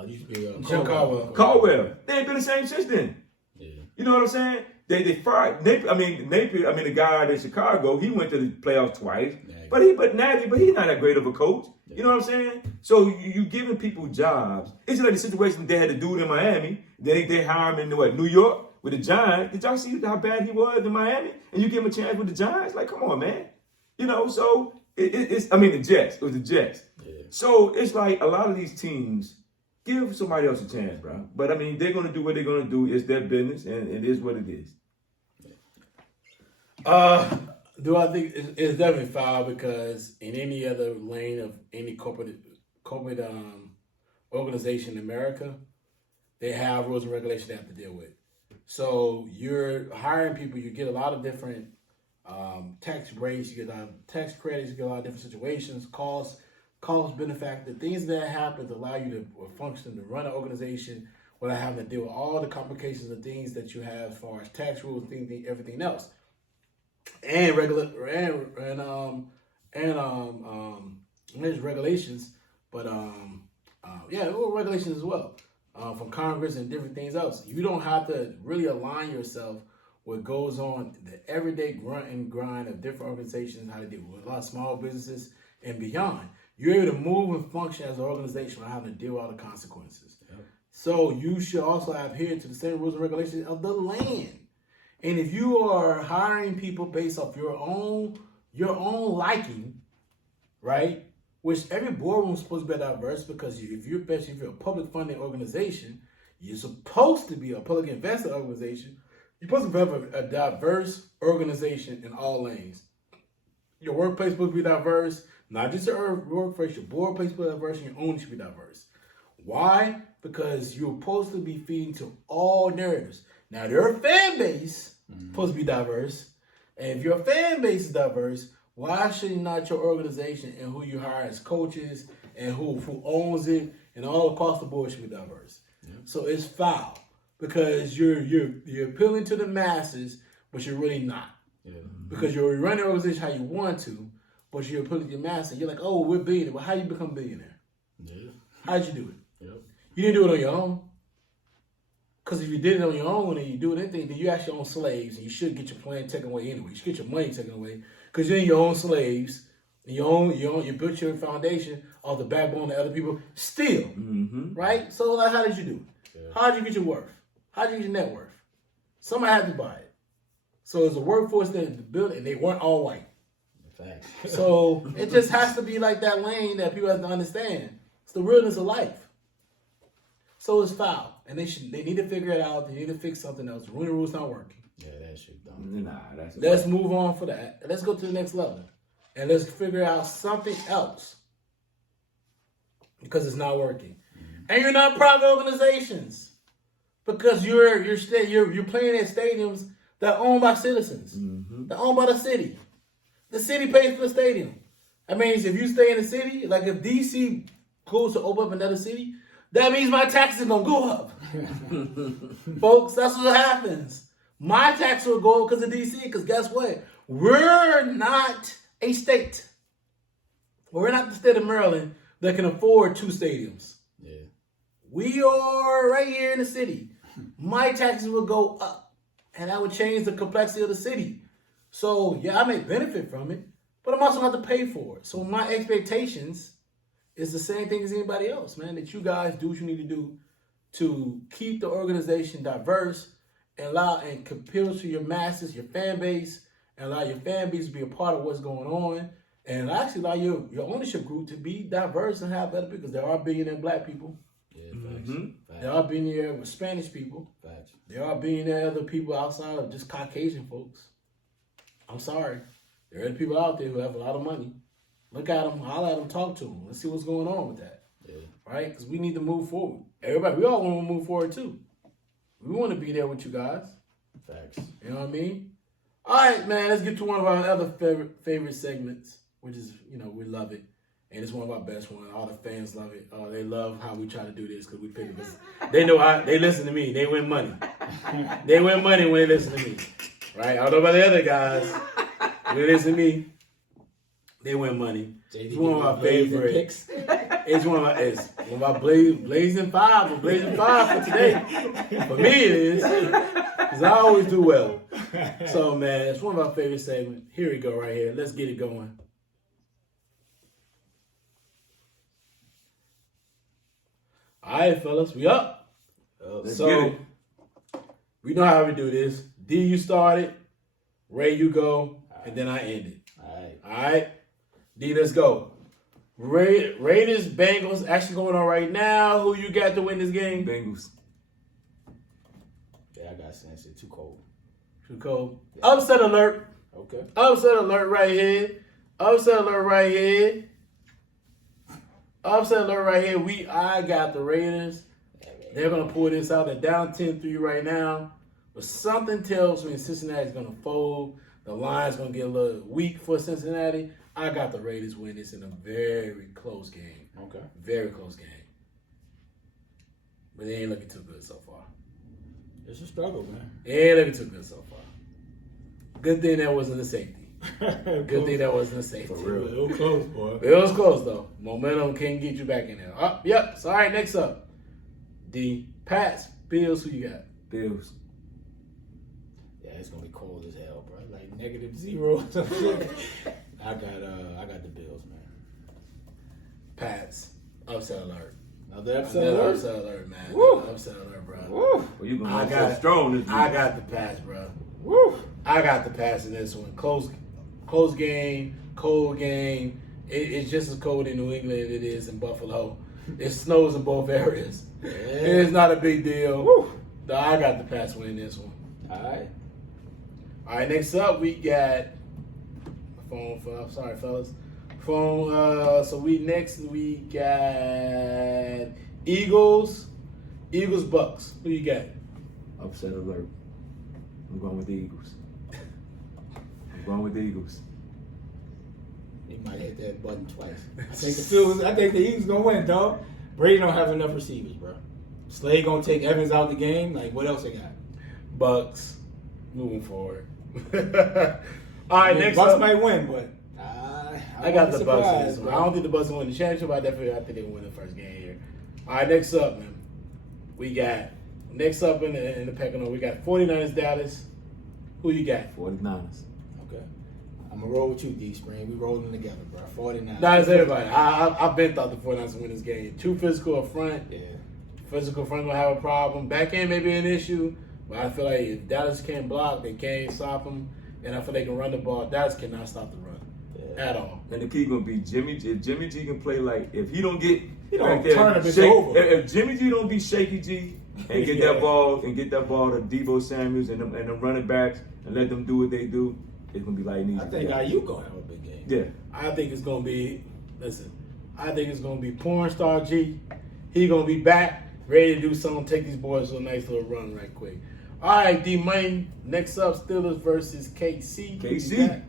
Used to be Jim Caldwell. They ain't been the same since then. Yeah. You know what I'm saying? They fired Napier. Napier, the guy in Chicago, he went to the playoffs twice. Yeah. But he's not that great of a coach. Yeah. You know what I'm saying? So you giving people jobs. It's like the situation they had to do it in Miami. They hire him in New York with the Giants. Did y'all see how bad he was in Miami? And you give him a chance with the Giants? Like, come on, man. You know, so it's the Jets. It was the Jets. Yeah. So it's like a lot of these teams, give somebody else a chance, bro. But they're gonna do what they're gonna do. It's their business, and it is what it is. Do I think it's definitely foul because in any other lane of any corporate organization in America, they have rules and regulations they have to deal with. So you're hiring people, you get a lot of different tax breaks, you get a lot of tax credits, you get a lot of different situations, cost benefit, the things that happen to allow you to function, to run an organization without having to deal with all the complications of things that you have as far as tax rules, everything else. And there's regulations, but regulations as well from Congress and different things else. You don't have to really align yourself with what goes on the everyday grunt and grind of different organizations, how to deal with a lot of small businesses and beyond. You're able to move and function as an organization without having to deal with all the consequences. Yep. So you should also adhere to the same rules and regulations of the land. And if you are hiring people based off your own liking, right? Which every boardroom is supposed to be diverse because if you're a public funding organization, you're supposed to be a public investor organization. You're supposed to have a diverse organization in all lanes. Your workplace is supposed to be diverse, not just your workplace. Your board place should be diverse, and your own should be diverse. Why? Because you're supposed to be feeding to all narratives. Now, their fan base supposed to be diverse. And if your fan base is diverse, why should not your organization and who you hire as coaches and who owns it and all across the board should be diverse? Yeah. So it's foul because you're appealing to the masses, but you're really not. Yeah. Because you're running the organization how you want to, but you're appealing to the masses. You're like, oh, we're billionaire. Well, how you become billionaire? Yeah. How'd you do it? Yep. You didn't do it on your own. Because if you did it on your own and you do anything, then you actually own slaves, and you should get your plan taken away anyway. You should get your money taken away because you're your own slaves, and you built your foundation off the backbone of other people. Still, right? So, like, how did you do it? Yeah. How did you get your worth? How did you get your net worth? Somebody had to buy it. So there's a workforce that built it, and they weren't all white. Fact. So it just has to be like that lane that people have to understand. It's the realness of life. So it's foul. And they need to figure it out. They need to fix something else. Rooney Rule's not working. Yeah, that shit dumb. Let's move on for that. Let's go to the next level. And let's figure out something else. Because it's not working. Mm-hmm. And you're not private organizations. Because you're playing at stadiums that are owned by citizens. Mm-hmm. They're owned by the city. The city pays for the stadium. That means if you stay in the city, like if DC goes to open up another city, that means my taxes are going to go up. Folks, that's what happens. My taxes will go up because of DC, because guess what? We're not a state. We're not the state of Maryland that can afford 2 stadiums. Yeah. We are right here in the city. My taxes will go up, and that would change the complexity of the city. So, yeah, I may benefit from it, but I'm also going to have to pay for it. So my expectations it's the same thing as anybody else, man. That you guys do what you need to do to keep the organization diverse and allow and appeal to your masses, your fan base, and allow your fan base to be a part of what's going on, and actually allow your ownership group to be diverse and have better people, because there are billionaire black people. Yeah, facts. Facts. There are billionaire Spanish people. Facts. There are billionaire other people outside of just Caucasian folks. I'm sorry. There are people out there who have a lot of money. Look at them, holler at them, talk to them. Let's see what's going on with that. Yeah. Right? Because we need to move forward. Everybody, we all want to move forward too. We want to be there with you guys. Facts. You know what I mean? All right, man, let's get to one of our other favorite segments, which is, we love it. And it's one of our best ones. All the fans love it. They love how we try to do this because we pick it. They know they listen to me. They win money. They win money when they listen to me. Right? I don't know about the other guys. When they listen to me, they win money. It's one of my favorite picks. It's one of my blazing five. We're blazing five for today. For me, it is. Because I always do well. So, man, it's one of our favorite segments. Here we go right here. Let's get it going. All right, fellas, we up. Let's So, get it. we know how we do this. D, you start it. Ray, you go. And then I end it. All right? D, let's go. Raiders, Bengals, actually going on right now. Who you got to win this game? Bengals. Yeah, I got Cincy. Too cold. Too cold. Yeah. Upset alert. Okay. Upset alert right here. Upset alert right here. Upset alert right here. I got the Raiders. They're going to pull this out. They're down 10-3 right now. But something tells me Cincinnati's going to fold. The line's going to get a little weak for Cincinnati. I got the Raiders win this in a very close game. Okay. Very close game. But they ain't looking too good so far. It's a struggle, man. They ain't looking too good so far. Good thing that wasn't a safety. Good thing that wasn't a safety. For real. It was close, boy. It was close, though. Momentum can get you back in there. Yep. So, all right, next up. D. Pats. Bills, who you got? Bills. Yeah, it's gonna be cold as hell, bro. Like -0 or some shit. I got the Bills, man. Pats. Upset alert. Another upset alert. Upset alert, man. Woo. Upset alert, bro. Woo. Well, you gonna go strong this week. I got the Pats, bro. Woo. I got the Pats in this one. Close game, cold game. It's just as cold in New England as it is in Buffalo. It snows in both areas. Yeah. It's not a big deal. Woo. So I got the Pats winning this one. All right, next up we got sorry, fellas. So we got Eagles, Bucs. Who you got? Upset alert. I'm going with the Eagles. He might hit that button twice. I think the Eagles gonna win, dog. Brady don't have enough receivers, bro. Slade gonna take Evans out the game. Like, what else they got? Bucs. Moving forward. All right, next Bucs up. might win, but I got the Bucs in this one. I don't think the Bucs will win the championship, but I think they will win the first game here. All right, next up, man. We got in the pecking order, we got 49ers, Dallas. Who you got? 49ers. Okay. I'm gonna roll with you, DSprings. We rolling together, bro. 49. Nah, it's everybody. I've been thought the 49ers would win this game. Too physical up front. Yeah. Physical front gonna have a problem. Back end may be an issue, but I feel like if Dallas can't block, they can't stop them. And I feel they can run the ball. Dallas cannot stop the run at all. And the key gonna be Jimmy. If Jimmy G can play if he don't get don't turn it over. If Jimmy G don't be shaky G and get that ball to Deebo Samuels and the running backs and let them do what they do, it's gonna be like easy. I think Ayuk gonna have a big game. Yeah. I think it's gonna be porn star G. He gonna be back, ready to do something, take these boys to a nice little run right quick. All right, D Money. Next up, Steelers versus KC. KC. Yeah,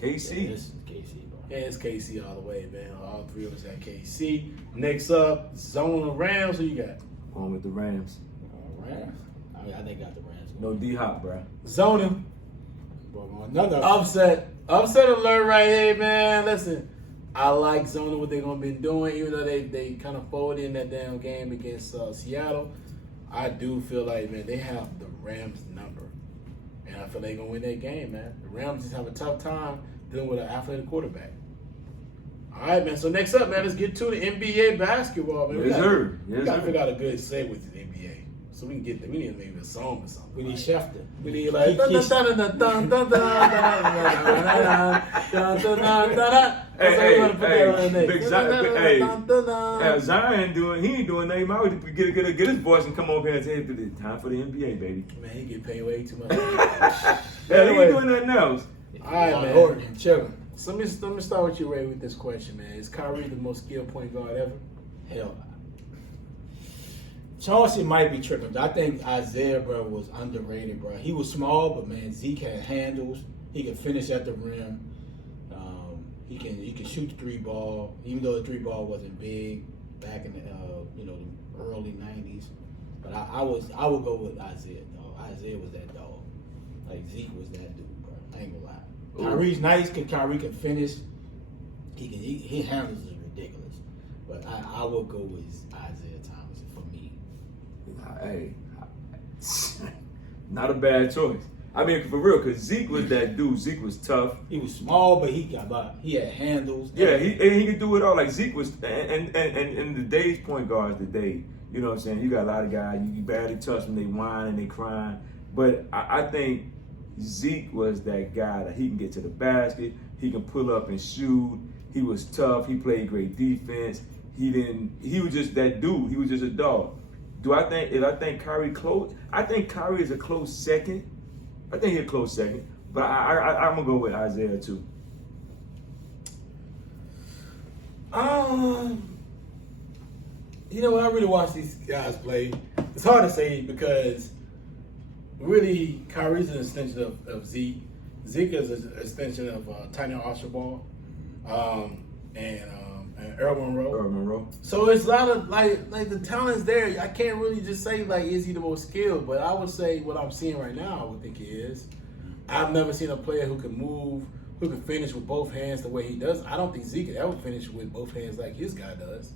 this is KC, bro. Yeah, it's KC all the way, man. All three of us got KC. Next up, Zona Rams. Who you got? Going with the Rams. Rams. I think I got the Rams. No D Hop, bro. Zona. Another Upset alert right here, man. Listen, I like Zona, what they're going to be doing, even though they kind of folded in that damn game against Seattle. I do feel like, man, they have the Rams number. And I feel they're going to win that game, man. The Rams just have a tough time dealing with an athletic quarterback. All right, man. So next up, man, let's get to the NBA basketball, man. Yes, sir. We Yes, gotta sir. figure out a good segue to the NBA, so we can get there. We need maybe a song or something. We need Schefter. We need like dun dun dun dun dun dun dun dun dun. Hey, Big Zion, Zion doing, he ain't doing nothing. He might get his voice and come over here and say, it's time for the NBA, baby. Man, he get paid way too much. Yeah, he Anyway. ain't doing nothing else. All right, On man. Gordon and chilling. So let me start with you, Ray, with this question, man. Is Kyrie the most skilled point guard ever? Hell, Chauncey might be tripping. I think Isaiah, bro, was underrated, bro. He was small, but man, Zeke had handles. He could finish at the rim. He can shoot the 3-ball, even though the 3-ball wasn't big back in the early '90s. But I would go with Isaiah, dog. Isaiah was that dog. Like Zeke was that dude, bro. I ain't gonna lie. Kyrie's nice. Kyrie can finish. He handles is ridiculous. But I would go with Isaiah Thomas for me. Hey, not a bad choice. I mean, for real, because Zeke was that dude. Zeke was tough. He was small, but he had handles. Yeah, he could do it all. Like Zeke was, and the day's point guards today, you know what I'm saying? You got a lot of guys, you barely touch them, they whine and they crying. But I think Zeke was that guy that he can get to the basket, he can pull up and shoot. He was tough, he played great defense. He was just that dude. He was just a dog. I think Kyrie close? I think Kyrie is a close second. I think he's a close second. But I'm gonna go with Isaiah too. You know, when I really watch these guys play, it's hard to say because really Kyrie's an extension of Zeke. Zeke is an extension of Tiny Archibald and Earl Monroe. So it's a lot of like the talent's there. I can't really just say like is he the most skilled, but I would say what I'm seeing right now, I would think he is. I've never seen a player who can move, who can finish with both hands the way he does. I don't think Zeke could ever finish with both hands like his guy does.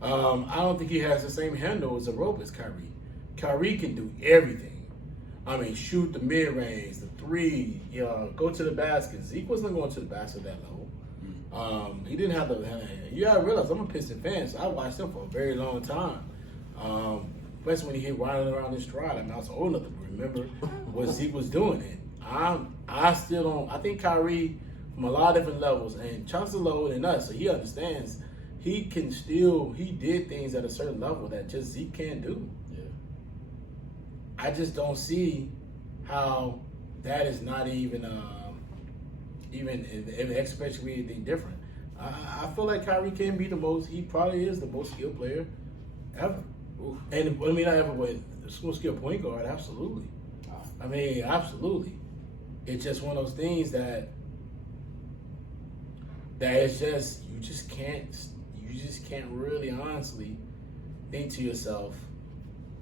I don't think he has the same handle as a rope as Kyrie. Kyrie can do everything. I mean, shoot the mid-range, the three, go to the basket. Zeke wasn't going to the basket at that level. He didn't have the. You gotta realize I'm a Piston fan, so I watched him for a very long time. Especially when he hit riding around his stride. I mean, I was old enough to remember what Zeke was doing. And I still don't. I think Kyrie, from a lot of different levels, and Chauncey's lower than us, so he understands. He did things at a certain level that just Zeke can't do. Yeah. I just don't see how that is not even especially anything different. I feel like Kyrie can be he probably is the most skilled player ever. Oof. And I mean, not ever, but most skilled point guard, absolutely. I mean, absolutely. It's just one of those things that it's just, you just can't really honestly think to yourself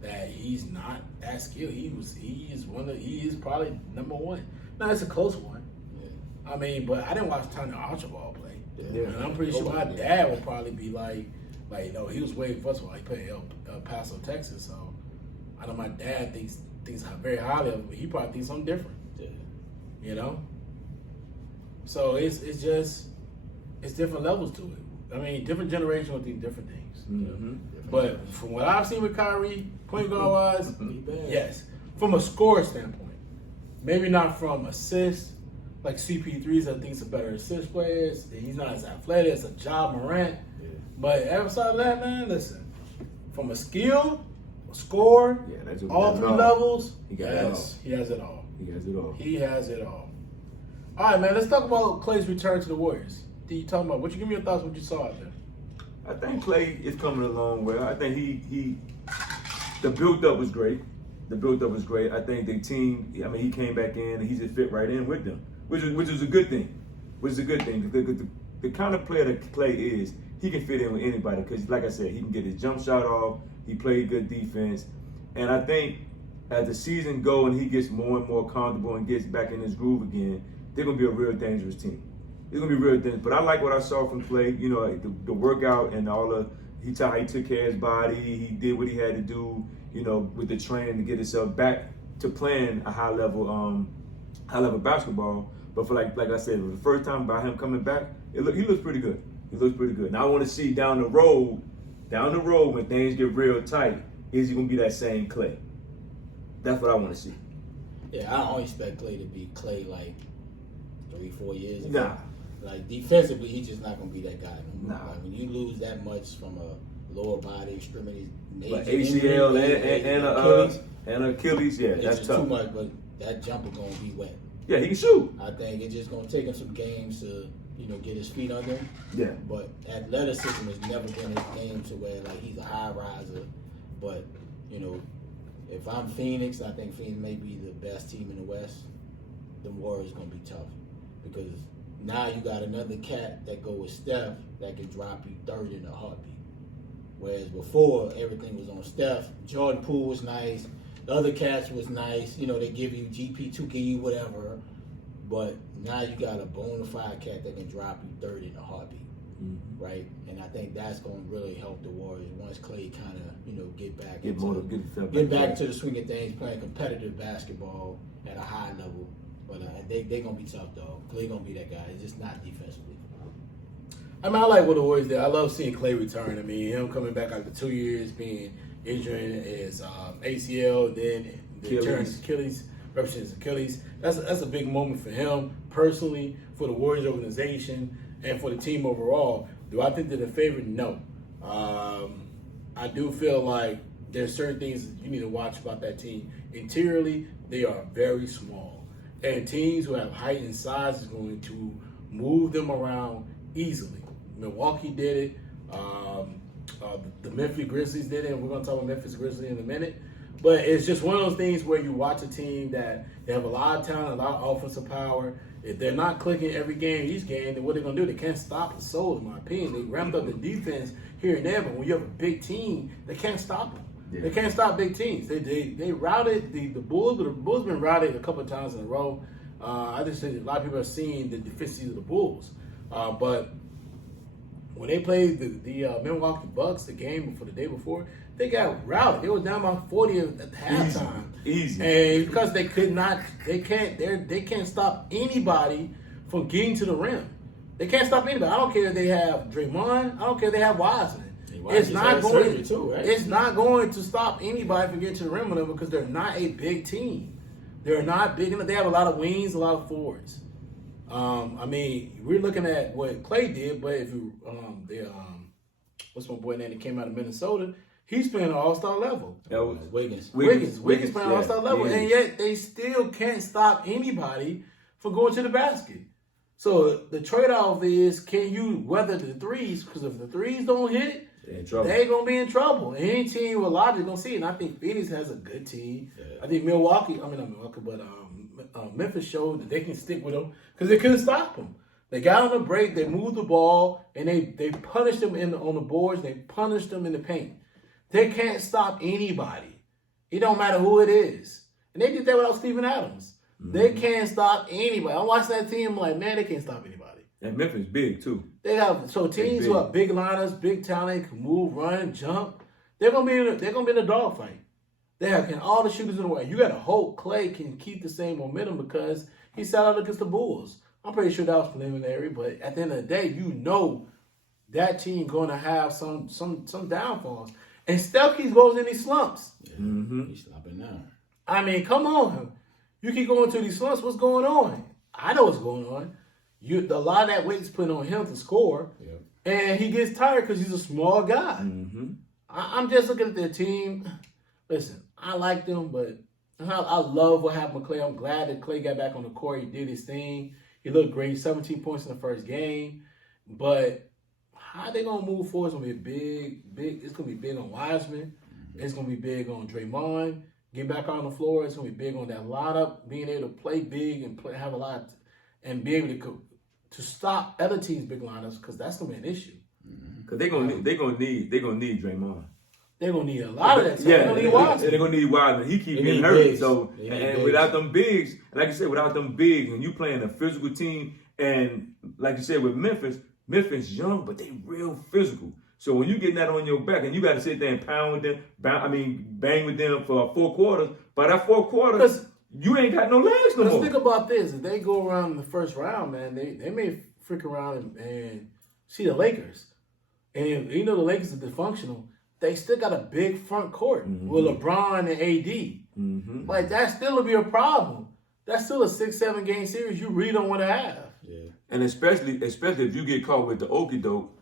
that he's not that skilled. He is probably number one. Now it's a close one. Yeah. I mean, but I didn't watch Tony Archibald play. Yeah. And I'm pretty sure my dad would probably be like, no, he was way, first of all, he played El Paso, Texas, so I know my dad thinks very highly of him, but he probably thinks something different. Yeah. You know? So it's different levels to it. I mean, different generations will do different things. Mm-hmm. But from what I've seen with Kyrie, point guard wise, yes. From a score standpoint, maybe not from assists. Like CP3's, I think he's a better assist player. He's not as athletic as a Ja Morant. Yeah. But outside of that, man, listen. From a skill, a score, all three levels, he has it all. He has it all. All right, man. Let's talk about Klay's return to the Warriors. You talking about? Give me your thoughts. What you saw out there? I think Klay is coming along well. I think the build up was great. I think the team. I mean, he came back in and he just fit right in with them, which is a good thing. The kind of player that Klay is, he can fit in with anybody because, like I said, he can get his jump shot off. He played good defense, and I think as the season goes and he gets more and more comfortable and gets back in his groove again, they're gonna be a real dangerous team. It's gonna be real dangerous. But I like what I saw from Klay. You know, the workout and how he took care of his body. He did what he had to do. You know, with the training to get himself back to playing a high level basketball. But for like I said, the first time by him coming back, he looks pretty good. He looks pretty good. Now I want to see down the road when things get real tight, is he gonna be that same Klay? That's what I want to see. Yeah, I don't expect Klay to be Klay like 3-4 years ago. Nah. Like defensively, he's just not gonna be that guy no more. Nah. Like, when you lose that much from a lower body extremity, But major ACL injury, and Achilles, yeah, it's that's just tough. too much. But that jumper gonna be wet. Yeah, he can shoot. I think it's just gonna take him some games to get his feet under him. Yeah. But athleticism has never been his game to where like he's a high riser. But if I'm Phoenix, I think Phoenix may be the best team in the West. The Warriors gonna be tough because now you got another cat that go with Steph that can drop you 30 in a heartbeat. Whereas before everything was on Steph. Jordan Poole was nice. The other cats was nice. They give you GP2, give you whatever. But now you got a bona fide cat that can drop you 30 in a heartbeat, right? And I think that's going to really help the Warriors once Klay kind of get back into the swing of things, playing competitive basketball at a high level. But they're going to be tough, though. Klay going to be that guy. It's just not defensively. I mean, I like what the Warriors did. I love seeing Klay return. I mean, him coming back after 2 years, being injured in his ACL, then turn his Achilles, ruptured his Achilles. That's a big moment for him personally, for the Warriors organization, and for the team overall. Do I think they're the favorite? No. I do feel like there's certain things that you need to watch about that team. Interiorly, they are very small. And teams who have height and size is going to move them around easily. Milwaukee did it. The Memphis Grizzlies did it. And we're going to talk about Memphis Grizzlies in a minute. But it's just one of those things where you watch a team that they have a lot of talent, a lot of offensive power. If they're not clicking every game, each game, then what they're going to do? They can't stop the soul, in my opinion. They ramped up the defense here and there, but when you have a big team, they can't stop them. Yeah. They can't stop big teams. They routed the Bulls, but the Bulls been routed a couple of times in a row. I just think a lot of people are seeing the deficiencies of the Bulls. But when they played the Milwaukee Bucs, the game before the day before, they got routed. They were down by 40 at halftime. Easy. And because they can't stop anybody from getting to the rim. They can't stop anybody. I don't care if they have Draymond. I don't care if they have Wiseman. It's not going to. Right? It's not going to stop anybody from getting to the rim with them because they're not a big team. They're not big enough. They have a lot of wings, a lot of forwards. I mean, we're looking at what Klay did, but if you what's my boy name that came out of Minnesota? He's playing an all-star level. Wiggins playing an all-star level, and yet they still can't stop anybody from going to the basket. So the trade-off is, can you weather the threes? Because if the threes don't hit, they're going to be in trouble. And any team with logic is going to see it. And I think Phoenix has a good team. Yeah. I think not Milwaukee, but Memphis showed that they can stick with them because they couldn't stop them. They got on the break, they moved the ball, and they punished them on the boards, they punished them in the paint. They can't stop anybody. It don't matter who it is. And they did that without Steven Adams. Mm-hmm. They can't stop anybody. I'm watching that team, I'm like, man, they can't stop anybody. And Memphis big, too. They have teams who have big liners, big talent, can move, run, jump. They're gonna be in a dogfight. They have all the shooters in the world. You gotta hope Klay can keep the same momentum because he sat out against the Bulls. I'm pretty sure that was preliminary, but at the end of the day, you know that team gonna have some downfalls. And Steph keeps going in these slumps. Yeah, he's slumping now. I mean, come on. You keep going through these slumps. What's going on? I know what's going on. A lot of that weight's put on him to score, and he gets tired because he's a small guy. Mm-hmm. I'm just looking at their team. Listen, I like them, but I love what happened with Klay. I'm glad that Klay got back on the court. He did his thing. He looked great, 17 points in the first game. But how they going to move forward is going to be big. It's going to be big on Wiseman. It's going to be big on Draymond. Get back on the floor. It's going to be big on that lineup, being able to play big and have a lot, and be able to stop other teams' big lineups because that's going to be an issue. Because they're gonna need Draymond. They're going to need a lot of that. They're going to need Wiseman. He keeps getting hurt. Bigs. So and without them bigs, like you said, without them bigs, and you playing a physical team, and like you said with Memphis young, but they real physical. So when you get that on your back, and you got to sit there and pound with them, bang with them for 4 quarters. By that 4 quarters, you ain't got no legs no more. Let's think about this. If they go around in the first round, man, they may freak around and see the Lakers. And you know the Lakers are dysfunctional. They still got a big front court with LeBron and AD. Like, that still will be a problem. That's still a 6-7 game series you really don't want to have. Yeah. And especially if you get caught with the okie doke,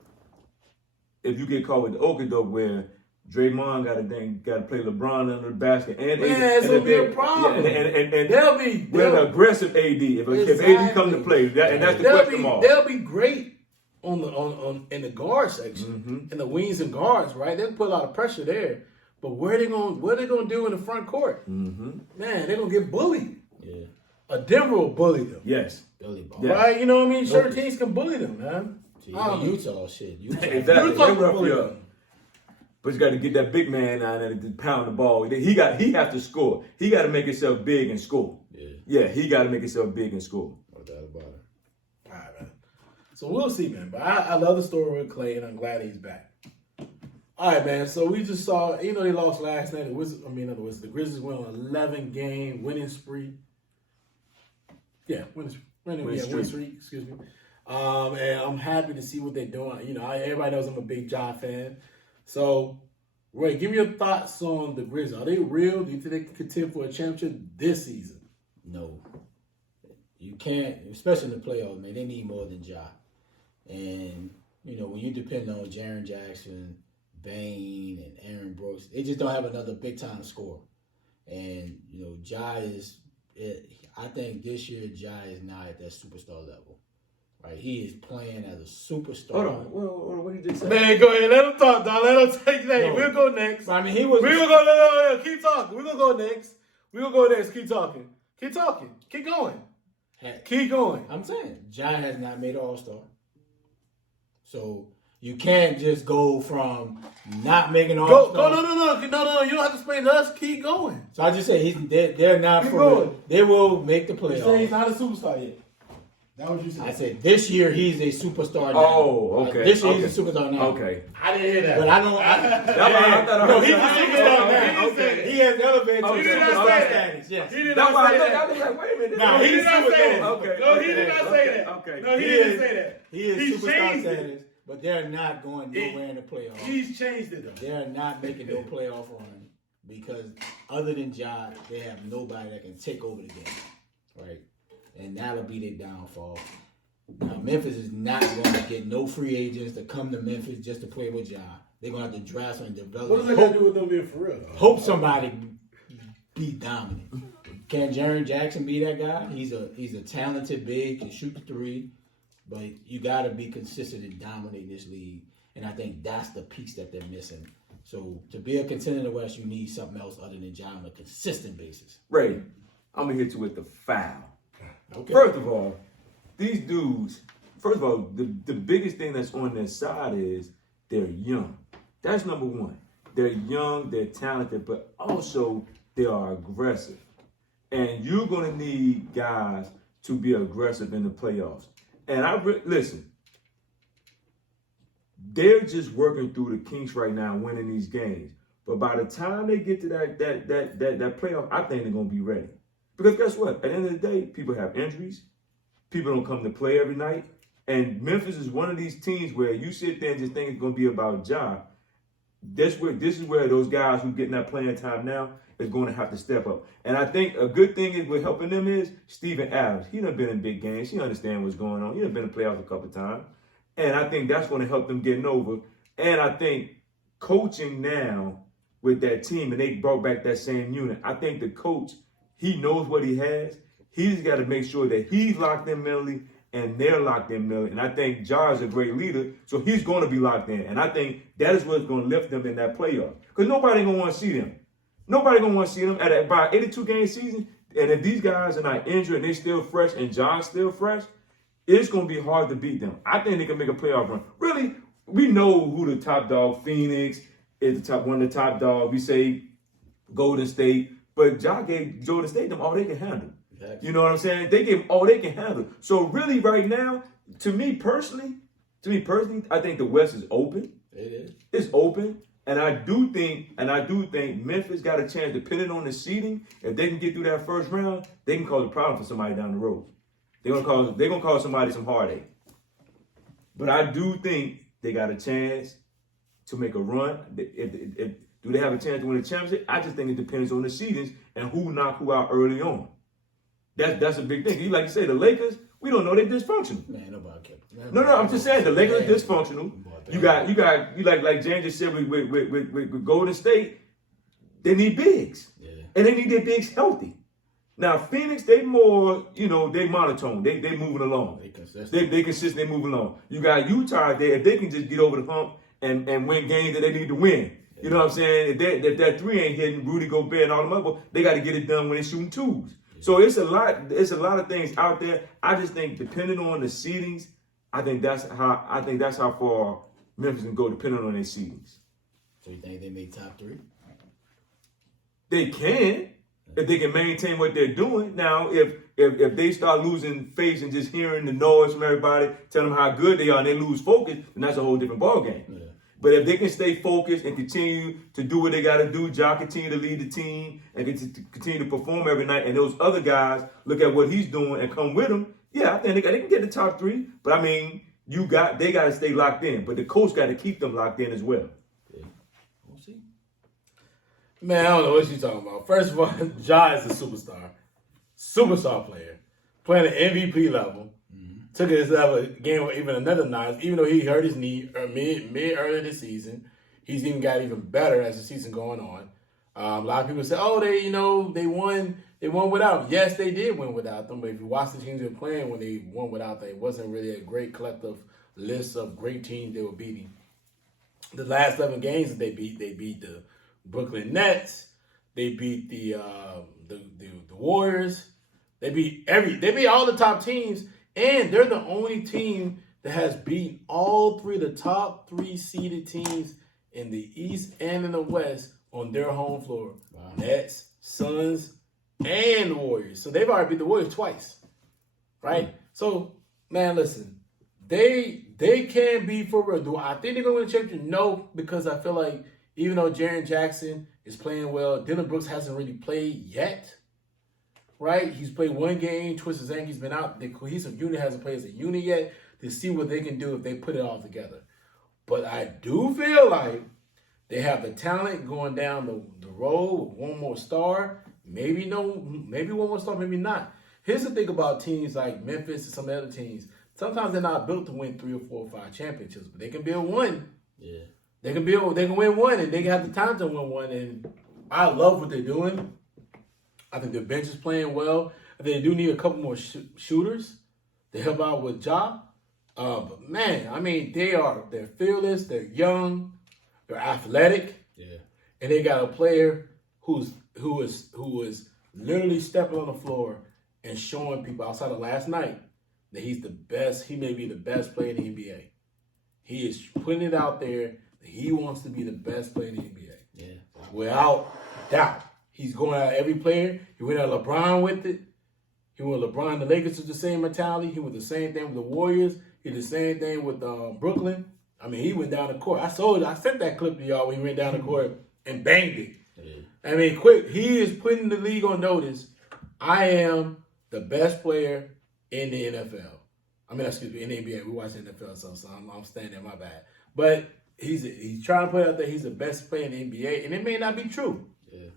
where Draymond got to play LeBron under the basket, and it's gonna be a problem. Yeah, and they'll be with an aggressive AD if AD come to play, and that's the question mark. They'll be great on in the guard section, in the wings and guards, right? They'll put a lot of pressure there. But what are they gonna do in the front court? Man, they're gonna get bullied. Yeah. A Denver will bully them. Yes. Billy Ball. Yeah. Right? You know what I mean? Certain teams can bully them, man. Even Utah shit. Exactly. Utah They rough bully you them. up. But you got to get that big man down there to pound the ball. He has to score. He got to make himself big and score. Yeah, he got to make himself big and score. No doubt about it. All right, man. So we'll see, man. But I love the story with Klay, and I'm glad he's back. All right, man. So we just saw, they lost last night. The Grizzlies went on an 11-game winning spree. Yeah, winning streak. Excuse me. And I'm happy to see what they're doing. Everybody knows I'm a big Ja fan. So, Ray, give me your thoughts on the Grizzlies. Are they real? Do you think they can contend for a championship this season? No. You can't, especially in the playoffs, man. They need more than Ja. And, when you depend on Jaren Jackson, Bane, and Aaron Brooks, they just don't have another big-time scorer. And, Ja I think this year Ja is not at that superstar level. Right? He is playing as a superstar. Hold on. What did you just say? Man, go ahead. Let him talk, dog. Let him take that. No. We'll go next. But, he was. We're going to go. No. Keep talking. We're going to go next. We're going to go next. Keep talking. Keep talking. Keep going. Keep going. I'm saying, Ja has not made All-Star. So, you can't just go from not making All-Star. No. You don't have to explain to us. Keep going. So, I just say they're not Keep for going. real. They will make the You say he's playoffs. not a superstar yet. That what you said. I said this year he's a superstar now. Oh, okay. This year he's a superstar now. Okay. I didn't hear that. But I don't. No, he's a superstar now. Okay. He has elevated to Okay. superstar Okay. status. Yes. He did That's not why say I that. was like, wait a minute. Nah, He did not say that. Okay. No, he did not say that. Okay. No, he didn't say that. He is He's superstar changed it. status, but they're not going nowhere in the playoffs. He's changed it though. They're not making no playoff run because other than Ja, they have nobody that can take over the game, right? And that'll be their downfall. Now, Memphis is not going to get no free agents to come to Memphis just to play with Ja. They're going to have to draft and develop. What does that got to do with them being for real? Hope somebody be dominant. Can Jaren Jackson be that guy? He's a talented big, can shoot the three, but you got to be consistent and dominate this league. And I think that's the piece that they're missing. So to be a contender in the West, you need something else other than Ja on a consistent basis. Ray, I'm gonna hit you with the foul. Okay. First of all, these dudes. First of all, the biggest thing that's on their side is they're young. That's number one. They're young, they're talented, but also they are aggressive. And you're going to need guys to be aggressive in the playoffs. And listen, they're just working through the kinks right now, winning these games. But by the time they get to that playoff, I think they're going to be ready. Because guess what? At the end of the day, people have injuries. People don't come to play every night. And Memphis is one of these teams where you sit there and just think it's going to be about Ja. This is where those guys who getting that playing time now is going to have to step up. And I think a good thing is with helping them is Steven Adams. He done been in big games. He understands what's going on. He done been in the playoffs a couple of times. And I think that's going to help them getting over. And I think coaching now with that team, and they brought back that same unit, I think the coach, he knows what he has. He's got to make sure that he's locked in mentally and they're locked in mentally. And I think Ja is a great leader, so he's going to be locked in. And I think that is what's going to lift them in that playoff. Because nobody going to want to see them. Nobody going to want to see them at about 82-game season. And if these guys are not injured and they're still fresh and Ja's still fresh, it's going to be hard to beat them. I think they can make a playoff run. Really, we know who the top dog, Phoenix, is one of the top dogs. We say Golden State. But Ja gave Golden State them all they can handle. Exactly. You know what I'm saying? They gave them all they can handle. So really right now, to me personally, I think the West is open. It is. It's open. And I do think Memphis got a chance, depending on the seeding, if they can get through that first round, they can cause a problem for somebody down the road. They're gonna cause somebody some heartache. But I do think they got a chance to make a run. Do they have a chance to win a championship? I just think it depends on the seedings and who knock who out early on. That's a big thing. Like you say, the Lakers, we don't know they're dysfunctional. Man, nobody cares. No, I'm just saying the Lakers are dysfunctional. You like James just said with Golden State, they need bigs. Yeah. And they need their bigs healthy. Now Phoenix, they more, they monotone. They moving along. They consistently moving along. You got Utah there, if they can just get over the hump and win games that they need to win. You know what I'm saying? If that three ain't hitting, Rudy Gobert and all them other, they got to get it done when they're shooting twos. So it's a lot of things out there. I just think depending on the seedings, I think that's how far Memphis can go depending on their seedings. So you think they make top 3? They can if they can maintain what they're doing. Now, if they start losing faith and just hearing the noise from everybody, telling them how good they are, and they lose focus, then that's a whole different ballgame. Yeah. But if they can stay focused and continue to do what they got to do, Ja continue to lead the team and continue to perform every night, and those other guys look at what he's doing and come with him, yeah, I think they can get the top 3. But I mean, they got to stay locked in. But the coach got to keep them locked in as well. Yeah. We'll see. Man, I don't know what you're talking about. First of all, Ja is a superstar player, playing at MVP level. Took his game even another notch, even though he hurt his knee mid earlier this season. He's even got even better as the season going on. A lot of people say, "Oh, they won without him." Yes, they did win without them. But if you watch the teams they were playing when they won without them, it wasn't really a great collective list of great teams they were beating. The last 11 games that they beat the Brooklyn Nets. They beat the Warriors. They beat all the top teams. And they're the only team that has beaten all 3 of the top 3 seeded teams in the East and in the West on their home floor. Wow. Nets, Suns, and Warriors. So they've already beat the Warriors twice. Right? So, man, listen. They can be for real. Do I think they're going to win the championship? No, because I feel like even though Jaren Jackson is playing well, Dylan Brooks hasn't really played yet. Right? He's played one game, twisted his ankle, he's been out. The cohesive unit hasn't played as a unit yet to see what they can do if they put it all together. But I do feel like they have the talent going down the road with one more star. Maybe one more star, maybe not. Here's the thing about teams like Memphis and some of the other teams. Sometimes they're not built to win 3 or 4 or 5 championships, but they can build one. Yeah. They can win one, and they can have the time to win one. And I love what they're doing. I think their bench is playing well. I think they do need a couple more shooters to help out with Ja. But man, I mean, they're fearless, they're young, they're athletic, and they got a player who is literally stepping on the floor and showing people outside of last night that he's the best. He may be the best player in the NBA. He is putting it out there that he wants to be the best player in the NBA. Yeah, without doubt. He's going out every player. He went out LeBron with it. He went LeBron. The Lakers with the same mentality. He went the same thing with the Warriors. He did the same thing with Brooklyn. I mean, he went down the court. I sent that clip to y'all when he went down the court and banged it. Yeah. I mean, quick. He is putting the league on notice. I am the best player in the NFL. I mean, excuse me, in the NBA. We watch NFL, so I'm standing there. My bad. But he's trying to put out there he's the best player in the NBA, and it may not be true. Yeah.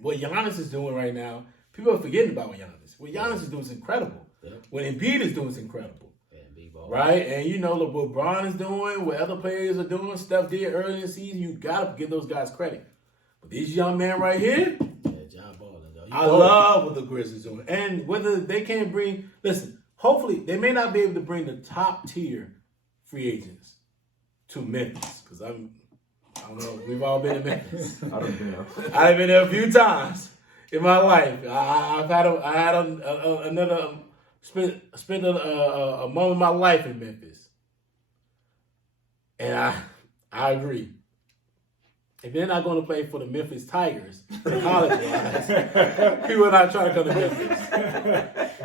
What Giannis is doing right now, people are forgetting about Giannis. What Giannis is doing is incredible. Yeah. What Embiid is doing is incredible. Right? And what LeBron is doing, what other players are doing, Steph did early in the season, you got to give those guys credit. But these young men right here, John balling, I love what the Grizzlies are doing. And whether they can't hopefully they may not be able to bring the top tier free agents to Memphis. Because I don't know, we've all been in Memphis. I've been there a few times in my life. Spent a moment of my life in Memphis. And I agree. If they're not going to play for the Memphis Tigers, college-wise, people are not trying to come to Memphis.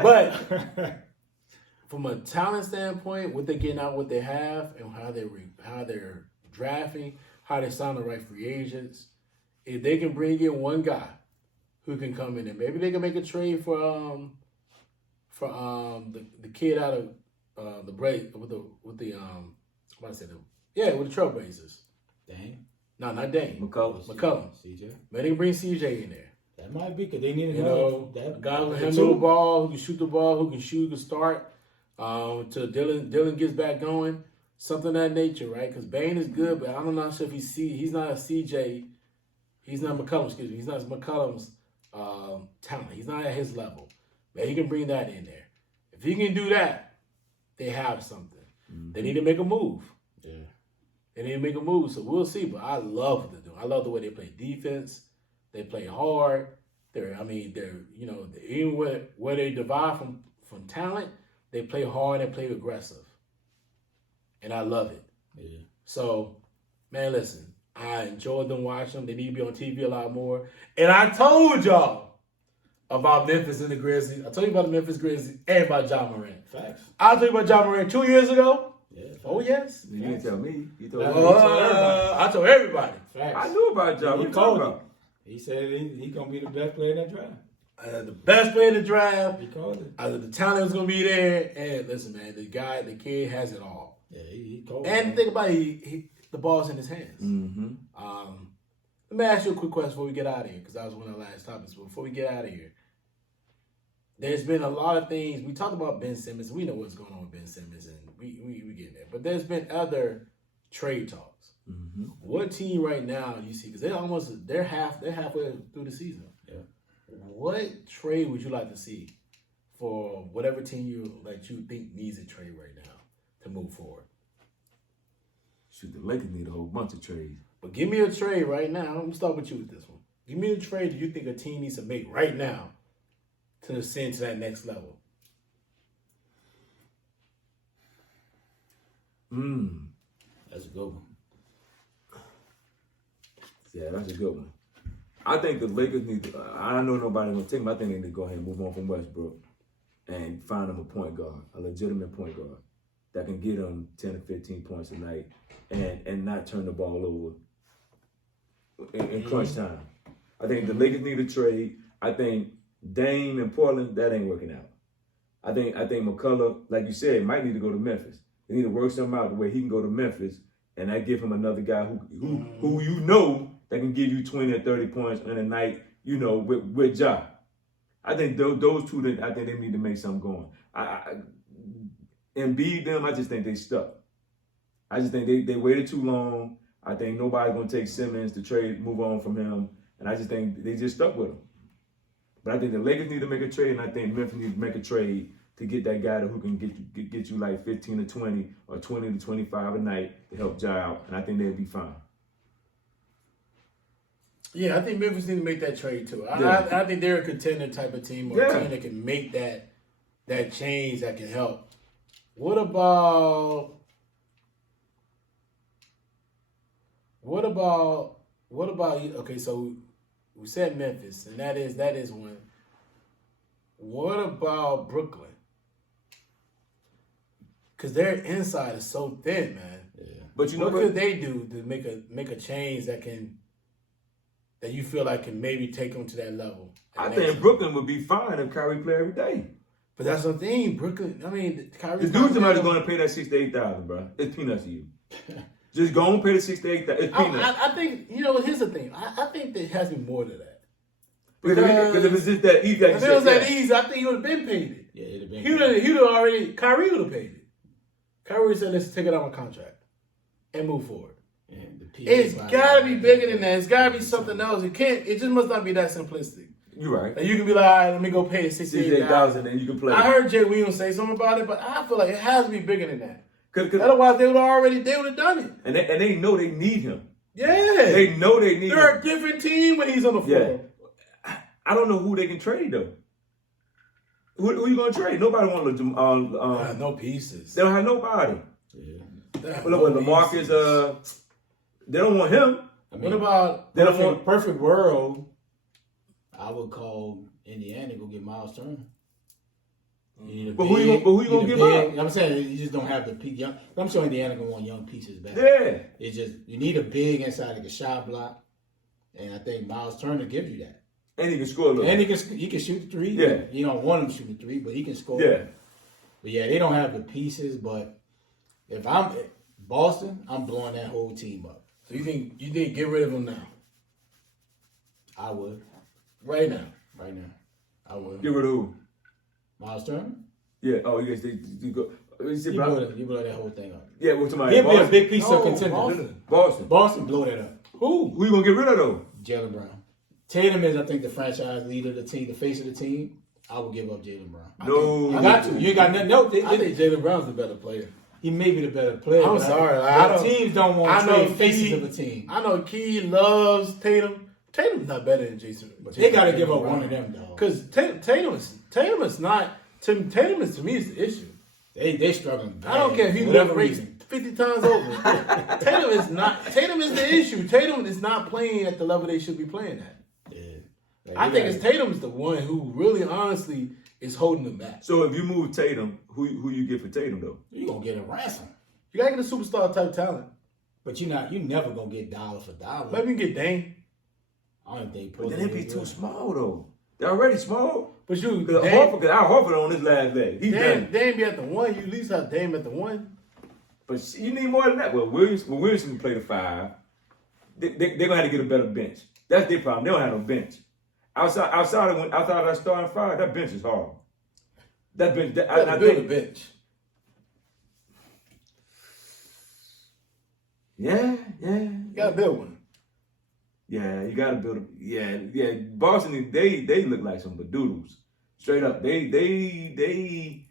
But from a talent standpoint, what they're getting out, what they have, and how they're drafting, how they sign the right free agents, if they can bring in one guy who can come in and maybe they can make a trade for the kid out of the break with with the what I said, with the Trailblazers. Dame. No, not Dame. McCollum. CJ. Maybe they can bring CJ in there. That might be because they need A guy who can handle the ball, who can shoot the ball, who can shoot, who can start. Till Dylan gets back going, something of that nature, right? Because Bane is good, but I'm not sure if he's not a CJ. He's not McCollum. Excuse me. He's not McCollum's talent. He's not at his level, but he can bring that in there. If he can do that, they have something. Mm-hmm. They need to make a move. Yeah. They need to make a move, so we'll see. But I love what they're doing. I love the way they play defense. They play hard. They're even where they divide from talent, they play hard and play aggressive. And I love it. Yeah. So, man, listen, I enjoyed them watching them. They need to be on TV a lot more. And I told y'all about Memphis and the Grizzlies. I told you about the Memphis Grizzlies and about Ja Morant. Facts. I told you about Ja Morant 2 years ago. Yeah. Facts. Oh, yes. You didn't tell me. You told I told everybody. Facts. I knew about Ja. What you talking about? He said he gonna be the best player in that draft. The best player in the draft. He called it. The talent was gonna be there. And listen, man, the kid has it all. Yeah, he called it. And think about it, the ball's in his hands. Mm-hmm. Let me ask you a quick question before we get out of here, because that was one of the last topics. But before we get out of here, there's been a lot of things. We talked about Ben Simmons. We know what's going on with Ben Simmons, and we get there. But there's been other trade talks. Mm-hmm. What team right now do you see? Because they're halfway through the season. Yeah. What trade would you like to see for whatever team you think needs a trade right now to move forward? Shoot, the Lakers need a whole bunch of trades. But give me a trade right now. I'm gonna start with you with this one. Give me a trade that you think a team needs to make right now to ascend to that next level. That's a good one. Yeah, that's a good one. I think the Lakers need to, I know nobody going to take them. I think they need to go ahead and move on from Westbrook and find them a point guard, a legitimate point guard that can get them 10 or 15 points a night and not turn the ball over in crunch time. I think the Lakers need a trade. I think Dame and Portland, that ain't working out. I think McCullough, like you said, might need to go to Memphis. They need to work something out the way he can go to Memphis, and I give him another guy who you know that can give you 20 or 30 points in a night, with Ja. I think those two, I think they need to make something going. Embiid them, I just think they stuck. I just think they waited too long. I think nobody's going to take Simmons to move on from him, and I just think they just stuck with him. But I think the Lakers need to make a trade, and I think Memphis needs to make a trade to get that guy who can get you like 15 to 20 or 20 to 25 a night to help Ja out, and I think they'll be fine. Yeah, I think Memphis need to make that trade too. I think they're a contender type of team, or a team that can make that change that can help. What about okay, so we said Memphis, and that is one. What about Brooklyn? Because their inside is so thin, man. Yeah. But what could they do to make a change that you feel like can maybe take them to that level? I think Brooklyn would be fine if Kyrie played every day. But that's the thing, Brooklyn. I mean, Kyrie. The dude's somebody's going to pay that $6,000 to $8,000, bro. It's peanuts to you. Just go and pay the $6,000 to $8,000. It's peanuts. I think here's the thing. I think there has to be more to that. Because if it's just that easy, if it was that easy, I think he would have been paid it. Yeah, it'd have been. Kyrie would have paid it. Kyrie said, "Let's take it out of my contract and move forward." It's got to be bigger than that. It's got to be something else. It just must not be that simplistic. You're right. And you can be like, all right, let me go pay $68,000 and you can play. I heard Jay Williams say something about it, but I feel like it has to be bigger than that. Otherwise, they would have done it. And they know they need him. Yeah. They know they need him. They're a different team when he's on the floor. Yeah. I don't know who they can trade, though. Who you going to trade? Nobody wants no pieces. They don't have nobody. Yeah. LaMarcus, they don't want him. I mean, what about perfect world? I would call Indiana go get Miles Turner. But who you gonna give up? I'm saying you just don't have the peak young. I'm sure Indiana gonna want young pieces back. Yeah. It's just you need a big inside that can shot block, and I think Miles Turner gives you that. And he can score a little. And he can shoot the three. Yeah. You don't want him shooting the three, but he can score. Yeah. But yeah, they don't have the pieces, but If I'm Boston, I'm blowing that whole team up. So you think get rid of him now? I would. Right now. Right now. I would. Get rid of who? Miles Turner? Yeah. Oh, yes. They go. You blow that whole thing up. Yeah. What's somebody? He'll be a big piece No, of contender. Boston. Boston blow that up. Who you gonna get rid of though? Jaylen Brown. Tatum is, I think, the franchise leader of the team, the face of the team. I would give up Jaylen Brown. No. You got to. You ain't got nothing. No, I think Jaylen Brown's the better player. he may be the better player. I'm but sorry. Teams don't want to trade faces of a team. I know Key loves Tatum. Tatum's not better than Jason. But they got to give up one of them, though. Because Tatum is not. Tatum is, to me, is the issue. They struggling bad. I don't care if he whatever rates reason. 50 times over. Tatum is not. Tatum is the issue. Tatum is not playing at the level they should be playing at. Yeah. Like, I think it's Tatum's the one who really, honestly, is holding them back. So if you move Tatum, who you get for Tatum though? you gonna get a ransom, You gotta get a superstar type talent. but you never gonna get dollar for dollar. Maybe you can get Dame. I don't think. But then it'd be too small though. They're already small. But you, Because Dame, Horford on his last leg. He's done. Dame be at the one. You at least have Dame at the one. But you need more than that. Well, Williamson can play the 5. They're gonna have to get a better bench. That's their problem. They don't have no bench. Outside of that starting 5, that bench is hard. That bench. I Build a think. bench. Yeah. You gotta build one. Yeah, you gotta build. Yeah. Boston, they look like some badoodles. Straight up, they.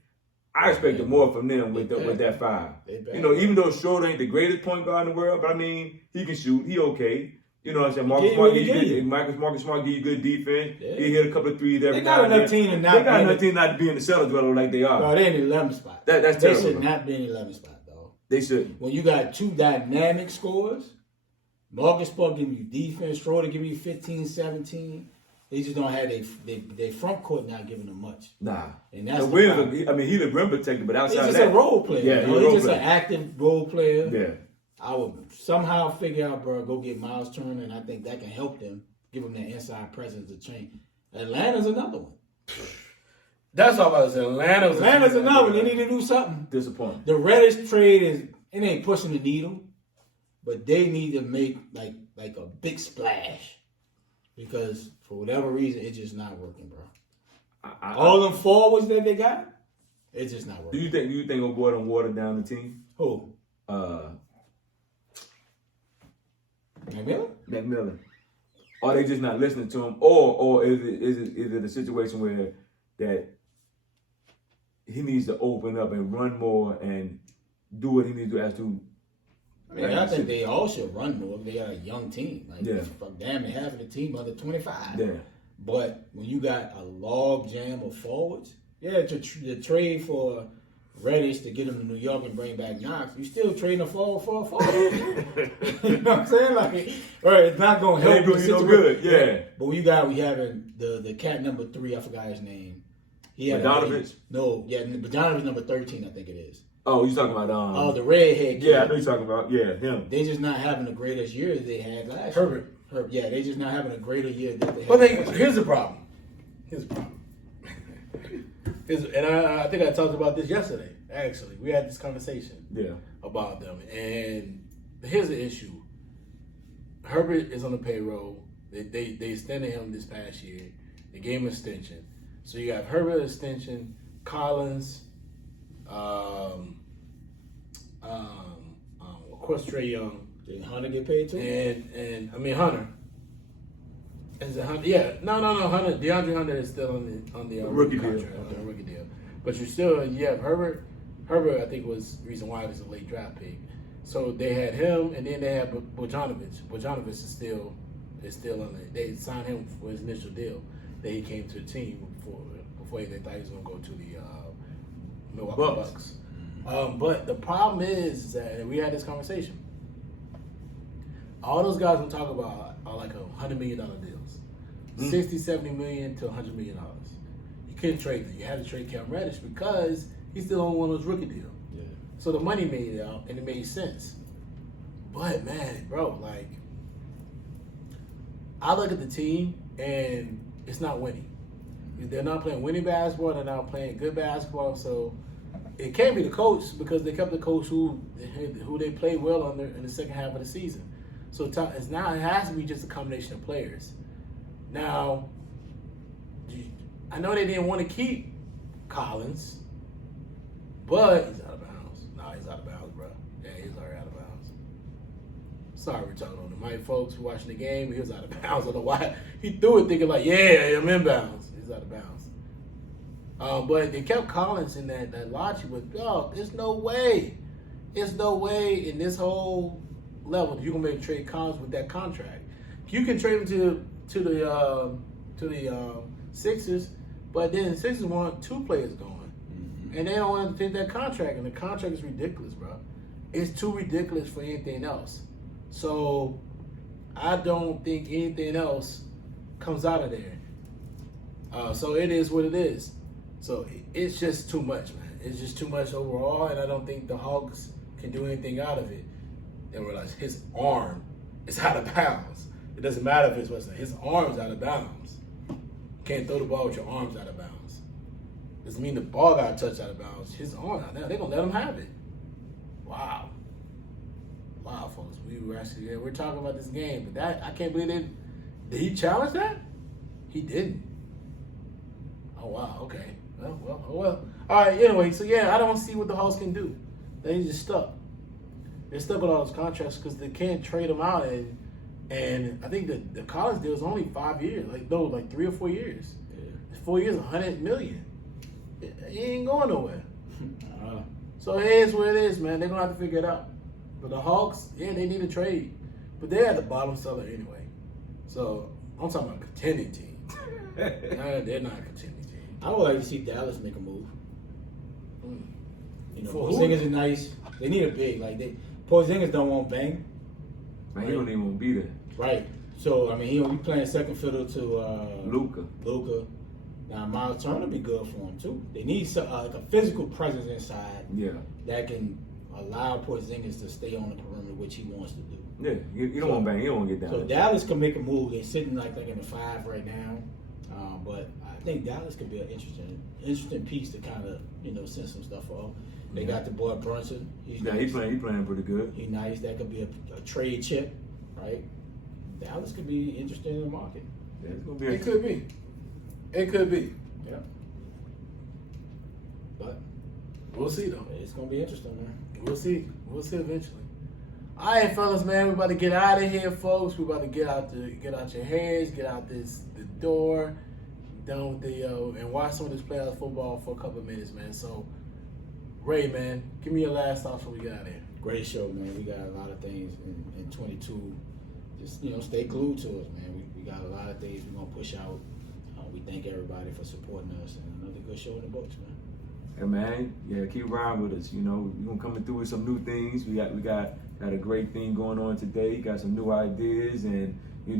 I expected more from them with that 5. You know, even though Schroeder ain't the greatest point guard in the world, but I mean, he can shoot. He okay. You know what I'm saying? Marcus Smart give you good defense. Yeah. He hit a couple of threes every They got now and enough then. team to not. They got enough team not to be in the cellar dweller like they are. No, they in the 11th spot. That's They terrible. should not be in the 11th spot, though. They should. When you got two dynamic scorers, Marcus Smart giving you defense, Schroeder giving you 15, 17. They just don't have their front court not giving them much. Nah. And that's So the Williams, problem. I mean, he's a rim protector, but He's outside just that, a role player. Yeah, you know? he's a role He's just player. an active role player. Yeah. I would somehow figure out, bro, go get Miles Turner, and I think that can help them, give them that inside presence to change. Atlanta's another one. That's all I was saying. Atlanta's another one. They need to do something. Disappointing. The Reddish trade it ain't pushing the needle, but they need to make like a big splash because for whatever reason it's just not working, bro. All them forwards that they got, it's just not Do working. you think old boy done watered down the team? Who? McMillan. Are they just not listening to him, or is it a situation where that he needs to open up and run more and do what he needs to as to? I think they all should run more. They got a young team. Fuck, damn, half of the team under 25. Yeah. But when you got a log jam of forwards, the trade for Reddish to get him to New York and bring back Knox, you still trading a forward for a forward. You know what I'm saying? It's not going to help you no good. Yeah. But we having the cat number 3. I forgot his name. He had Bogdanovich? Bogdanovich number 13, I think it is. Oh, you talking about the redhead kid. Yeah, I know you're talking about him. They just not having the greatest year that they had last year. Herbert. Yeah, they just not having a greater year that they had. But last year. here's the problem. And I think I talked about this yesterday. Actually, we had this conversation about them. And here's the issue. Herbert is on the payroll. They extended him this past year. They gave him an extension. So you got Herbert extension, Collins, of course Trae Young. Did Hunter get paid too? And I mean Hunter. Is it Hunter? Yeah. No. Hunter. DeAndre Hunter is still on the Rookie contract, deal. on the rookie deal. But you have Herbert. Herbert, I think, was the reason why he was a late draft pick. So they had him, and then they had Bogdanovich. Bogdanovich is still on it. They signed him for his initial deal. Then he came to the team before they thought he was going to go to the Milwaukee Bucs. But the problem is that we had this conversation. All those guys I'm talking about are like $100 million deals. 60, 70 million to $100 million. You couldn't trade them. You had to trade Cam Reddish because he's still on one of those rookie deals. Yeah. So the money made it out and it made sense. But man, bro, I look at the team and it's not winning. They're not playing winning basketball. They're not playing good basketball. So it can't be the coach because they kept the coach who they played well under in the second half of the season. So it's now it has to be just a combination of players. Now, I know they didn't want to keep Collins, but he's out of bounds. Nah, he's out of bounds, bro. Yeah, he's already out of bounds. Sorry, we're talking on the mic, folks. We're watching the game. He was out of bounds. I don't know why. He threw it thinking like, yeah, I'm in bounds. He's out of bounds. But they kept Collins in that logic with, there's no way. There's no way in this whole level that you're going to be able to trade Collins with that contract. You can trade him to the Sixers, but then the Sixers want 2 players going. Mm-hmm. And they don't want to take that contract, and the contract is ridiculous, bro. It's too ridiculous for anything else. So I don't think anything else comes out of there. So it is what it is. So it's just too much, man. It's just too much overall, and I don't think the Hawks can do anything out of it. They realize his arm is out of bounds. It doesn't matter if it's what's his arm's out of bounds. You can't throw the ball with your arms out of bounds. Doesn't mean the ball got touched out of bounds. His arm out there, they're gonna let him have it. Wow, folks. We're talking about this game, but that I can't believe it. Did he challenge that? He didn't. Oh wow, okay. Well. All right. Anyway, so yeah, I don't see what the Hawks can do. They just stuck. They're stuck with all those contracts because they can't trade them out, and I think the Collins deal is only 5 years, like 3 or 4 years. Yeah. 4 years, $100 million. He ain't going nowhere. So it is what it is, man. They're gonna have to figure it out. But the Hawks, yeah, they need a trade, but they're at the bottom seller anyway. So I'm talking about a contending team. They're not a contending team. I would like to see Dallas make a move. You know, For Porzingis is nice. They need a big. Porzingis don't want bang. Man, he don't even want to be there. Right. So I mean, he'll be playing second fiddle to Luka. Now Miles Turner be good for him too. They need like a physical presence inside. Yeah. That can allow Porzingis to stay on the perimeter, which he wants to do. Yeah. You don't want to bang. You don't want to get down. So Dallas can make a move. They're sitting like in the 5 right now, but I think Dallas could be an interesting piece to kind of send some stuff off. They got the boy Brunson. He's playing pretty good. He's nice. That could be a trade chip, right? Dallas could be interesting in the market. Yeah, it's gonna be. It could be. It could be. Yeah. But we'll see though. It's gonna be interesting, man. We'll see. We'll see eventually. All right, fellas, man. We're about to get out of here, folks. We're about to get out your hairs, get out the door, done with and watch some of this playoff football for a couple of minutes, man. So, Ray, man, give me your last thoughts before we get out of here. Great show, man. We got a lot of things in 22. Just stay glued to us, man. We got a lot of things we're gonna push out. We thank everybody for supporting us, and another good show in the books, man. Hey man, yeah, keep riding with us. We're gonna coming through with some new things. We got a great thing going on today. Got some new ideas, and you're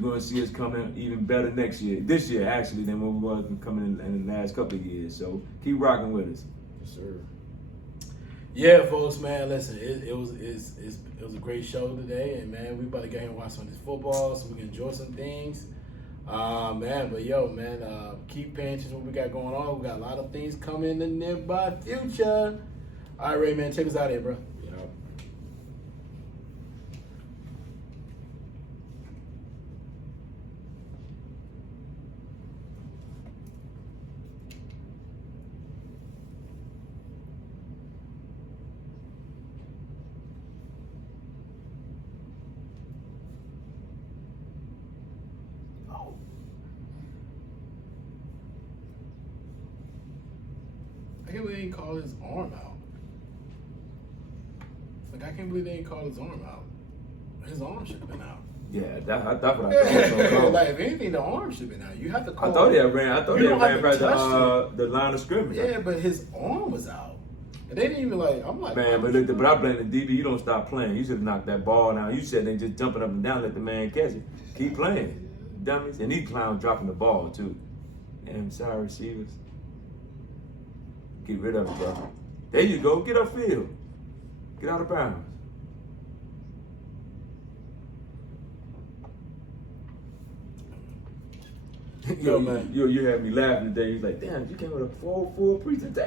gonna see us coming even better this year actually, than what we're going to come in the last couple of years. So keep rocking with us. Yes, sir. Yeah, folks, man. Listen, it was a great show today, and man, we about to get here and watch some of this football so we can enjoy some things. Man, but keep paying attention to what we got going on. We got a lot of things coming in the nearby future. All right, Ray, man, take us out of here, bro. I can't believe they didn't call his arm out. I can't believe they didn't call his arm out. His arm should have been out. Yeah, that's what I thought. Like, if anything, the arm should have been out. You have to call. I thought he ran past the line of scrimmage. Yeah, but his arm was out. And they didn't even I'm like. Man, but I blame the DB. You don't stop playing. You should have knocked that ball down. You said they just jumping up and down, let the man catch it. Keep playing, dummies. And these clowns dropping the ball too. Damn, sorry receivers. Get rid of it, bro. There you go. Get upfield. Get out of bounds. Yo, man. You had me laughing today. He's like, damn, you came with a full presentation.